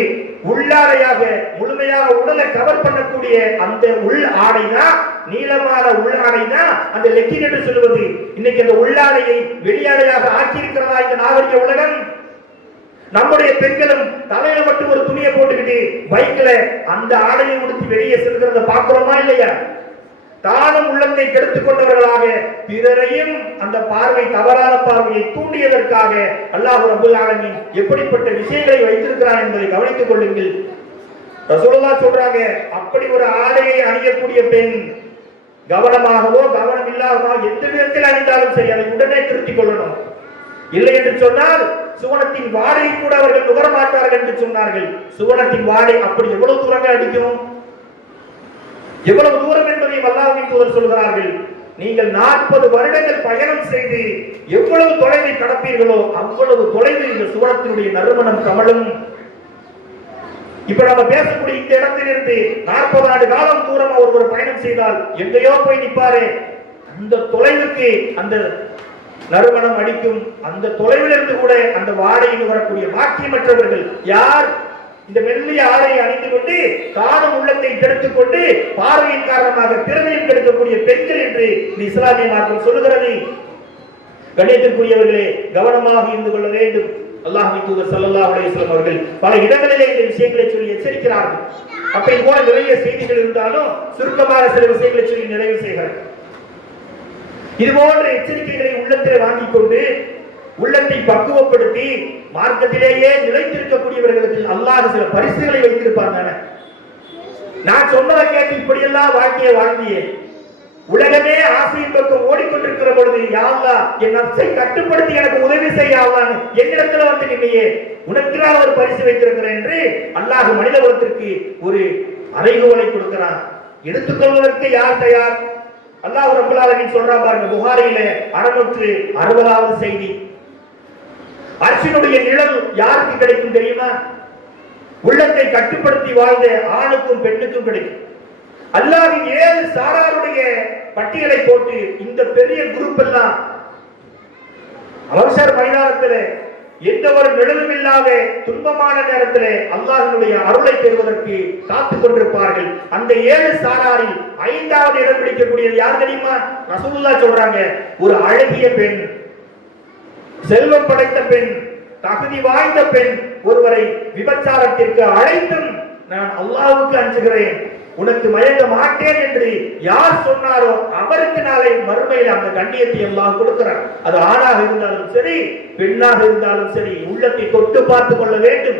உள்ளாடையாக முழுமையாக உடலை கவர் பண்ணக்கூடிய அந்த உள் ஆடைனா, நீளமான உள்ளாடைனா அந்த லெக்கின் என்று சொல்லுவது. இன்னைக்கு அந்த உள்ளாடையை வெளியாடையாக ஆக்கியிருக்கிறதா இந்த நாகரிக உலகம்? நம்முடைய பெண்களும் தலையில மட்டும் ஒரு துணியை போட்டுக்கிட்டு பைக்ல அந்த ஆடையை உடுத்தி வெளியே செல்கிறத பார்க்கிறோமா இல்லையா? தானும் உள்ளத்தை கெடுத்துக் கொண்டவர்களாக பிறரையும் அந்த பார்வை, தவறான பார்வையை தூண்டியதற்காக அல்லாஹ் ரப்பல் ஆலமீன் எப்படிப்பட்ட விஷயங்களை வைத்திருக்கிறார் என்பதை கவனித்துக் கொள்ளுங்கள். ரசூலுல்லாஹ் சொல்றாங்க, அப்படி ஒரு ஆடையை அணியக்கூடிய பெண் கவனமாகவோ கவனம் இல்லாமோ எந்த விதத்தில் அணிந்தாலும் சரி அதை உடனே திருத்திக் கொள்ளணும். இல்லை என்று சொன்னால் சுவனத்தின் வாடை கூட அவர்கள் நுகர மாட்டார்கள் என்று சொன்னார்கள். சுவனத்தின் வாடை அப்படி எவ்வளவு தூரங்கள் அடிக்கும்? எவ்வளவு தூரம் என்பதையும் அல்லாஹ்வின் தூதர் சொல்கிறார்கள். நீங்கள் 40 வருடங்கள் பயணம் செய்து எவ்வளவு தொலைவை கடப்பீர்களோ அவ்வளவு தொலைவு இந்த சுவனத்தினுடைய நறுமணம் கமலும். இப்ப நம்ம பேசக்கூடிய இந்த இடத்திலிருந்து 40 ஆண்டு காலம் தூரமா ஒருவர் பயணம் செய்தால் எங்கேயோ போய் நிற்பாரு. அந்த தொலைவுக்கு அந்த நறுமணம் அடிக்கும். அந்த தொலைவிலிருந்து கூட அந்த வாடையில் வரக்கூடிய பாக்கியமற்றவர்கள் யார்? இந்த மெல்லிய ஆடையை அணிந்து கொண்டு காணும் உள்ளத்தை கெடுத்துக் கொண்டு பார்வையின் காரணமாக பிறவையும் கெடுக்கக்கூடிய பெண்கள் என்று இந்த இஸ்லாமிய மார்க்கம் சொல்லுகிறது. கண்ணியத்திற்குரியவர்களே, கவனமாக இருந்து கொள்ள வேண்டும். அல்லாஹ்வின் தூதர் ஸல்லல்லாஹு அலைஹி வஸல்லம் அவர்கள் பல இடங்களிலே இந்த விஷயங்களை சொல்லி எச்சரிக்கிறார்கள். அப்ப இது போல நிறைய செய்திகள் இருந்தாலும் சுருக்கமான சில விஷயங்களை சொல்லி நிறைவு செய்கிறார். இது போன்ற எச்சரிக்கைகளை உள்ளத்திலே வாங்கிக் கொண்டு உள்ளத்தை பக்குவப்படுத்தி மார்க்கத்திலேயே நிலைத்திருக்கக்கூடியவர்களுக்கு அல்லாஹ் சில பரிசுகளை வைத்திருப்பாங்க. நான் சொன்னதை கேட்டு இப்படியெல்லாம் வாழ்க்கையை வாழ்ந்தியே, உலகமே ஆசையின் பக்கம் ஓடிக்கொண்டிருக்கிற பொழுது யா அல்லாஹ் என் நப்சை கட்டுப்படுத்தி எனக்கு உதவி செய்ய அல்லாஹ்னு என்னிடத்துல வந்து நின்னையே, உனக்கு நான் ஒரு பரிசு வைத்திருக்கிறேன் என்று அல்லாஹ் மனித குலத்திற்கு ஒரு அறைகோலை கொடுக்கிறான். எடுத்துக்கொள்வதற்கு யார் தயார்? அல்லாஹ் ரப்பல் ஆலமீன் சொல்றான் பாருங்க, புகாரியிலே 660வது செய்தி. அர்ஷினுடைய நிழல் யாருக்கு கிடைக்கும் தெரியுமா? உள்ளத்தை கட்டுப்படுத்தி வாழ்ந்த ஆணுக்கும் பெண்ணுக்கும் கிடைக்கும். அல்லாஹ்வின் 7 சாராருடைய பட்டியலை போட்டு இந்த பெரிய குரூப் எல்லாம் அவசர மைதானத்திலே எந்த ஒரு நிழலும் இல்லாத துன்பமான நேரத்திலே அல்லாஹ்வினுடைய அருளை பெறுவதற்கு காத்துக் கொண்டிருப்பார்கள். அந்த 7 சாராரில் 5வது இடம் பிடிக்கக்கூடியது யார் தெரியுமா? ரசூலுல்லாஹ் சொல்றாங்க, ஒரு அழகிய பெண், செல்வம் படைத்த பெண், தகுதி வாய்ந்த பெண் ஒருவரை விபச்சாரத்திற்கு அழைத்தும் நான் அல்லாஹ்வுக்கு அஞ்சுகிறேன், உனக்கு மயங்க மாட்டேன் என்று யார் சொன்னாரோ அவருக்கு நாளை மறுமையில் அந்த கண்ணியத்தை எல்லாம் கொடுக்கிறார். அது ஆணாக இருந்தாலும் சரி பெண்ணாக இருந்தாலும் சரி உள்ளத்தை தொட்டு பார்த்துக் கொள்ள வேண்டும்.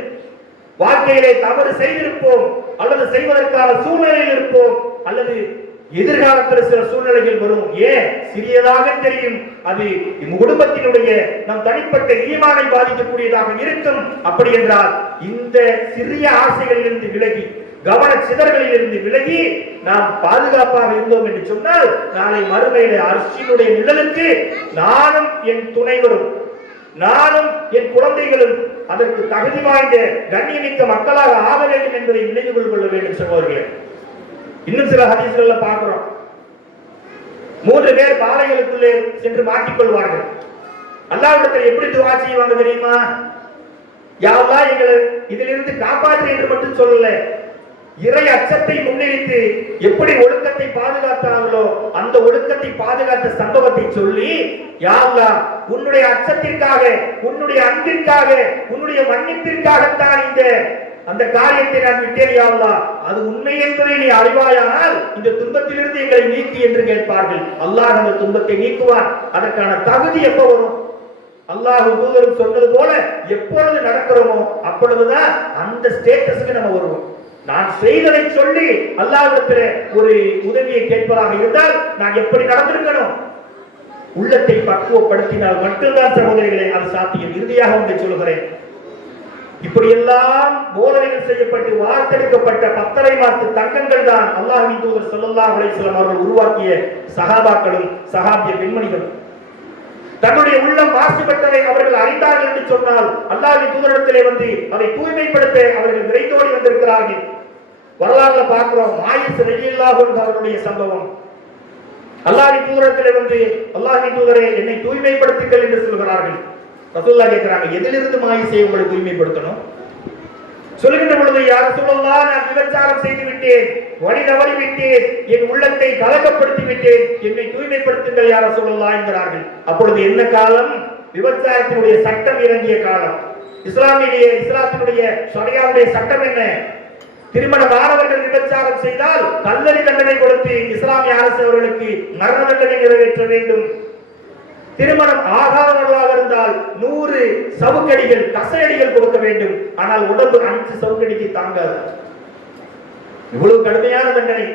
வாழ்க்கையிலே தவறு செய்திருப்போம் அல்லது செய்வதற்கான சூழ்நிலையில் இருப்போம் அல்லது எதிர்காலத்தில் சில சூழ்நிலைகள் வரும். ஏன் சிறியதாக தெரியும், அது குடும்பத்தினுடைய நம் தனிப்பட்ட ஈமானை பாதிக்கக்கூடியதாக இருக்கும். அப்படி என்றால் இந்த சிறிய ஆசைகளில் இருந்து விலகி கவன சிதறலில் இருந்து விலகி நாம் பாதுகாப்பாக இருந்தோம் என்று சொன்னால் நாளை மறுமையிலே அர்ஷினுடைய நிழலுக்கு நானும் என் துணைவரும் நானும் என் குழந்தைகளும் அதற்கு தகுதி வாய்ந்த கண்ணியமிக்க மக்களாக ஆக வேண்டும் என்பதை நினைவு கொள்ள வேண்டும் சகோதரர்களே. இன்னும் சில ஹதீஸ்கள்ல பார்க்கிறோம், 3 பேர் பாலைகளுக்குள்ளே சென்று மாட்டிக்கொள்வார்கள். அல்லாஹ்விடத்தில் எப்படி துஆ செய்வாங்க தெரியுமா? யா அல்லாஹ் எங்களை இதிலிருந்து காப்பாற்று என்று மட்டும் சொல்லல, இறை அச்சத்தை முன்னிறுத்தி எப்படி ஒழுக்கத்தை பாதுகாத்தார்களோ அந்த ஒழுக்கத்தை பாதுகாத்த சம்பவத்தை சொல்லி, யா அல்லாஹ் உன்னுடைய அச்சத்திற்காக உன்னுடைய அன்பிற்காக உன்னுடைய மன்னிப்பிற்காகத்தான் இந்த அந்த காரியத்தை நான் விட்டேன் யா அல்லாஹ், அது உண்மை என்பதை நீ அறிவாயானால் இந்த துன்பத்திலிருந்து எங்களை நீக்கி என்று கேட்பார்கள். அல்லாஹ் அந்த துன்பத்தை நீக்குவான். அதற்கான தகுதி எப்ப வரும்? அல்லாஹ் தூதரும் சொன்னது போல எப்பொழுது நடக்கிறோமோ அப்பொழுதுதான் அந்த ஸ்டேட்டஸ்க்கு நம்ம வருவோம். நான் செய்ததை சொல்லி அல்லாஹ்விடத்தில் ஒரு உதவியை கேட்பதாக இருந்தால் நான் எப்படி நடந்திருக்கணும்? உள்ளத்தை பக்குவப்படுத்தினால் மட்டும்தான் சகோதரிகளே அது சாத்தியம். இறுதியாக ஒன்றை சொல்லுகிறேன், இப்படியெல்லாம் போதனைகள் செய்யப்பட்டு வார்த்தெடுக்கப்பட்ட 10 மாத்து தங்கங்கள் தான் அல்லாஹ்வின் தூதர் ஸல்லல்லாஹு அலைஹி வஸல்லம் அவர்கள் உருவாக்கிய சஹாபாக்களும் சஹாபிய பெண்மணிகளும். தன்னுடைய உள்ளம் மாசுபட்டதை அவர்கள் அறிந்தார்கள் என்று சொன்னால் அல்லாஹ்வின் தூதரிடத்திலே வந்து அதை தூய்மைப்படுத்த அவர்கள் விரைந்தோடி வந்திருக்கிறார்கள். வரலாறுல பார்க்கிறோம், மாயிஸ் ரலியல்லாஹு அன்ஹு அவருடைய சம்பவம். அல்லாஹ்வின் தூதரிடத்திலே வந்து அல்லாஹ்வின் தூதரே என்னை தூய்மைப்படுத்துங்கள் என்று சொல்கிறார்கள். ரசூலுல்லாஹ் கேட்கிறாங்க, எதிலிருந்து மாயிஸை உங்களை தூய்மைப்படுத்தணும்? சொல்லுகின்ற பொழுது யா ரசூலுல்லாஹ் நான் விபச்சாரம் செய்து விட்டேன், வழி தவறி விட்டேன், என் உள்ளத்தை கலக்கப்படுத்தி விட்டேன், என்னை தூய்மைப்படுத்துங்கள் யா ரசூலுல்லாஹ் என்கிறார்கள். அப்பொழுது என்ன காலம்? விபச்சாரத்தினுடைய சட்டம் இறங்கிய காலம். இஸ்லாத்தினுடைய ஷரியாவுடைய சட்டம் என்ன? திருமணமானவர்கள் விபச்சாரம் செய்தால் கல்லறி தண்டனை கொடுத்து இஸ்லாமிய அரசு அவர்களுக்கு மரண தண்டனை நிறைவேற்ற வேண்டும். திருமணம் ஆகாதவர்களாக இருந்தால் 100 சவுக்கடிகள் கசையடிகள் கொடுக்க வேண்டும். ஆனால் உடம்பு 5 சவுக்கடிக்கு தாங்காது. இவ்வளவு கடுமையான தண்டனை.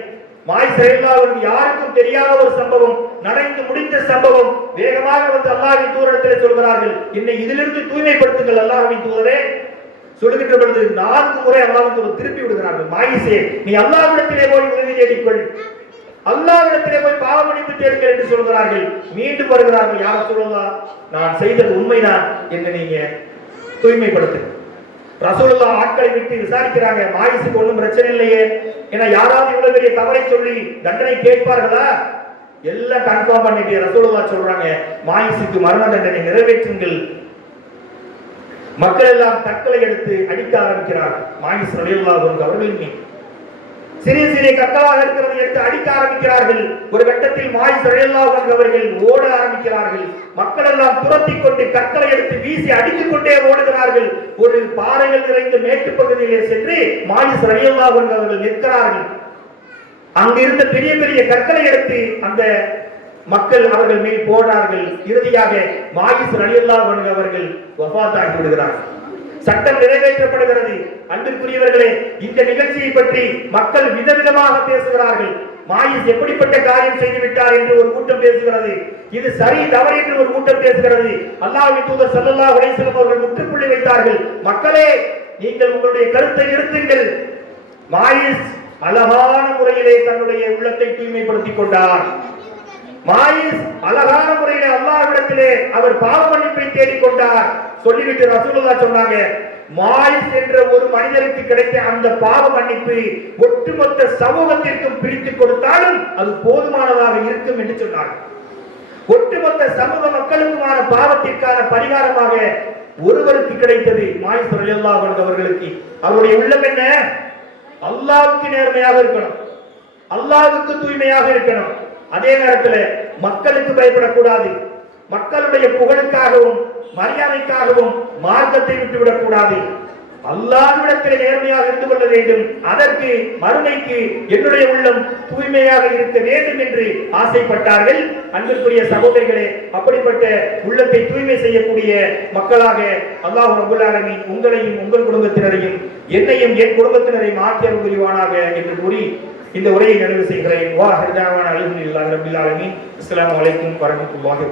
மாயிஸ் ரலியல்லாஹு அன்ஹு யாருக்கும் தெரியாத ஒரு சம்பவம், நடந்து முடிந்த சம்பவம். வேகமாக வந்து அல்லாஹ்வின் தூதரிடத்தில் சொல்கிறார்கள், என்னை இதிலிருந்து தூய்மைப்படுத்துங்கள் அல்லாஹ்வின் தூதரே. சொல்லுகின்ற பொழுது 4 முறை அல்லாஹ்விடம் திருப்பி விடுகிறார்கள். மாயிசே, நீ அல்லாஹ்விடத்திலே போய் உதவி தேடிக்கொள், அல்லாஹ்விடத்திலே போய் பாவ மன்னிப்பு தேடுங்கள் என்று சொல்கிறார்கள். மீண்டும் வருகிறார்கள். யார சொல்லலாம், நான் செய்தது உண்மைதான் என்று நீங்க தூய்மைப்படுத்து. ரசூலுல்லாஹ் ஆட்களை விட்டு விசாரிக்கிறாங்க. மாயிசுக்கு ஒன்றும் பிரச்சனை இல்லையே, ஏன்னா யாராவது இவ்வளவு பெரிய தவறை சொல்லி தண்டனை கேட்பார்களா? எல்லாம் கன்ஃபார்ம் பண்ணிட்டு ரசூலுல்லாஹ் சொல்றாங்க, மாயிசுக்கு மரண தண்டனை நிறைவேற்றுங்கள். மக்கள் எல்லாம் தக்களை எடுத்து அடிக்க ஆரம்பிக்கிறார்கள். மாயிஸ் ரலியல்லாஹு அன்ஹு அவர்களின் மீது சிறிய சிறிய கற்களாக இருக்கிறதை எடுத்து அடிக்க ஆரம்பிக்கிறார்கள். ஒரு கட்டத்தில் மாயிஸ் ரலியல்லாஹு அன்ஹு அவர்கள் ஓட ஆரம்பிக்கிறார்கள். மக்கள் எல்லாம் துரத்தி கொண்டு கற்களை எடுத்து வீசி அடித்துக் கொண்டே ஓடுகிறார்கள். ஒரு பாறைகள் நிறைந்த மேட்டு பகுதியிலே சென்று மாயிஸ் ரலியல்லாஹு அன்ஹு அவர்கள் நிற்கிறார்கள். அங்கிருந்த பெரிய பெரிய கற்களை எடுத்து அந்த மக்கள் அவர்கள் மேல் போனார்கள். இறுதியாக மாயிஸ் ரலியல்லாஹு அன்ஹு அவர்கள் வஃபாத்தாகி விடுகிறார்கள். சட்டம் நிறைவேற்றப்படுகிறது. அன்பிற்குரியவர்களே, இந்த நிகழ்ச்சியை பற்றி மக்கள் விதவிதமாக பேசுகிறார்கள். மாயிஸ் எப்படிப்பட்ட காரியம் செய்து விட்டார் என்று ஒரு கூட்டம் பேசுகிறது. இது சரி தவறு என்று ஒரு கூட்டம் பேசுகிறது. அல்லாஹ்வின் தூதர் ஸல்லல்லாஹு அலைஹி வஸல்லம் அவர்கள் முற்றுப்புள்ளி வைத்தார்கள். மக்களே, நீங்கள் உங்களுடைய கருத்தை நிறுத்துங்கள். மாயிஸ் அழகான முறையிலே தன்னுடைய உள்ளத்தை தூய்மைப்படுத்திக் கொண்டார். மாயிஸ் அழகான முறையிலே அல்லாஹ்விடத்திலே அவர் பாவ மன்னிப்பை தேடிக்கொண்டார். சொல்லிவிட்டு ரசூலுல்லாஹ் சொன்னாங்க, மாயிஸ் என்ற ஒரு மனிதருக்கு கிடைத்த அந்த பாவ மன்னிப்பு ஒட்டுமொத்த சமூகத்திற்கும் பிரித்து கொடுத்தாலும் அது போதுமானதாக இருக்கும் என்று சொன்னார். ஒட்டுமொத்த சமூக மக்களுக்குமான பாவத்திற்கான பரிகாரமாக ஒருவருக்கு கிடைத்தது மாயிஸ் ரலியல்லாஹு அன்ஹு அவர்களுக்கு. அவருடைய உள்ளம் என்ன? அல்லாஹ்வுக்கு நேர்மையாக இருக்கணும், அல்லாஹ்வுக்கு தூய்மையாக இருக்கணும். அதே நேரத்தில் மக்களுக்கு பயப்படக்கூடாது, மக்களுடைய புகழுக்காகவும் மரியாதைக்காகவும் மார்க்கத்தை விட்டுவிடக் கூடாது. அல்லாஹ்விடத்தில் நேர்மையாக இருந்து கொள்ள வேண்டும். அதற்கு மறுமைக்கு என்னுடைய உள்ளம் தூய்மையாக இருக்க வேண்டும் என்று ஆசைப்பட்டார்கள். அன்பிற்குரிய சகோதரிகளே, அப்படிப்பட்ட உள்ளத்தை தூய்மை செய்யக்கூடிய மக்களாக அல்லாஹ் ரப்பல் ஆலமீன் உங்களையும் உங்கள் குடும்பத்தினரையும் என்னையும் என் குடும்பத்தினரையும் ஆக்கியருள் புரிவானாக என்று கூறி இந்த உரையை நிறைவு செய்கிறேன். வா ஹிதாவான அல்ஹம்துலில்லாஹி ரப்பில் ஆலமீன். அஸ்ஸலாமு அலைக்கும் வரஹ்மத்துல்லாஹி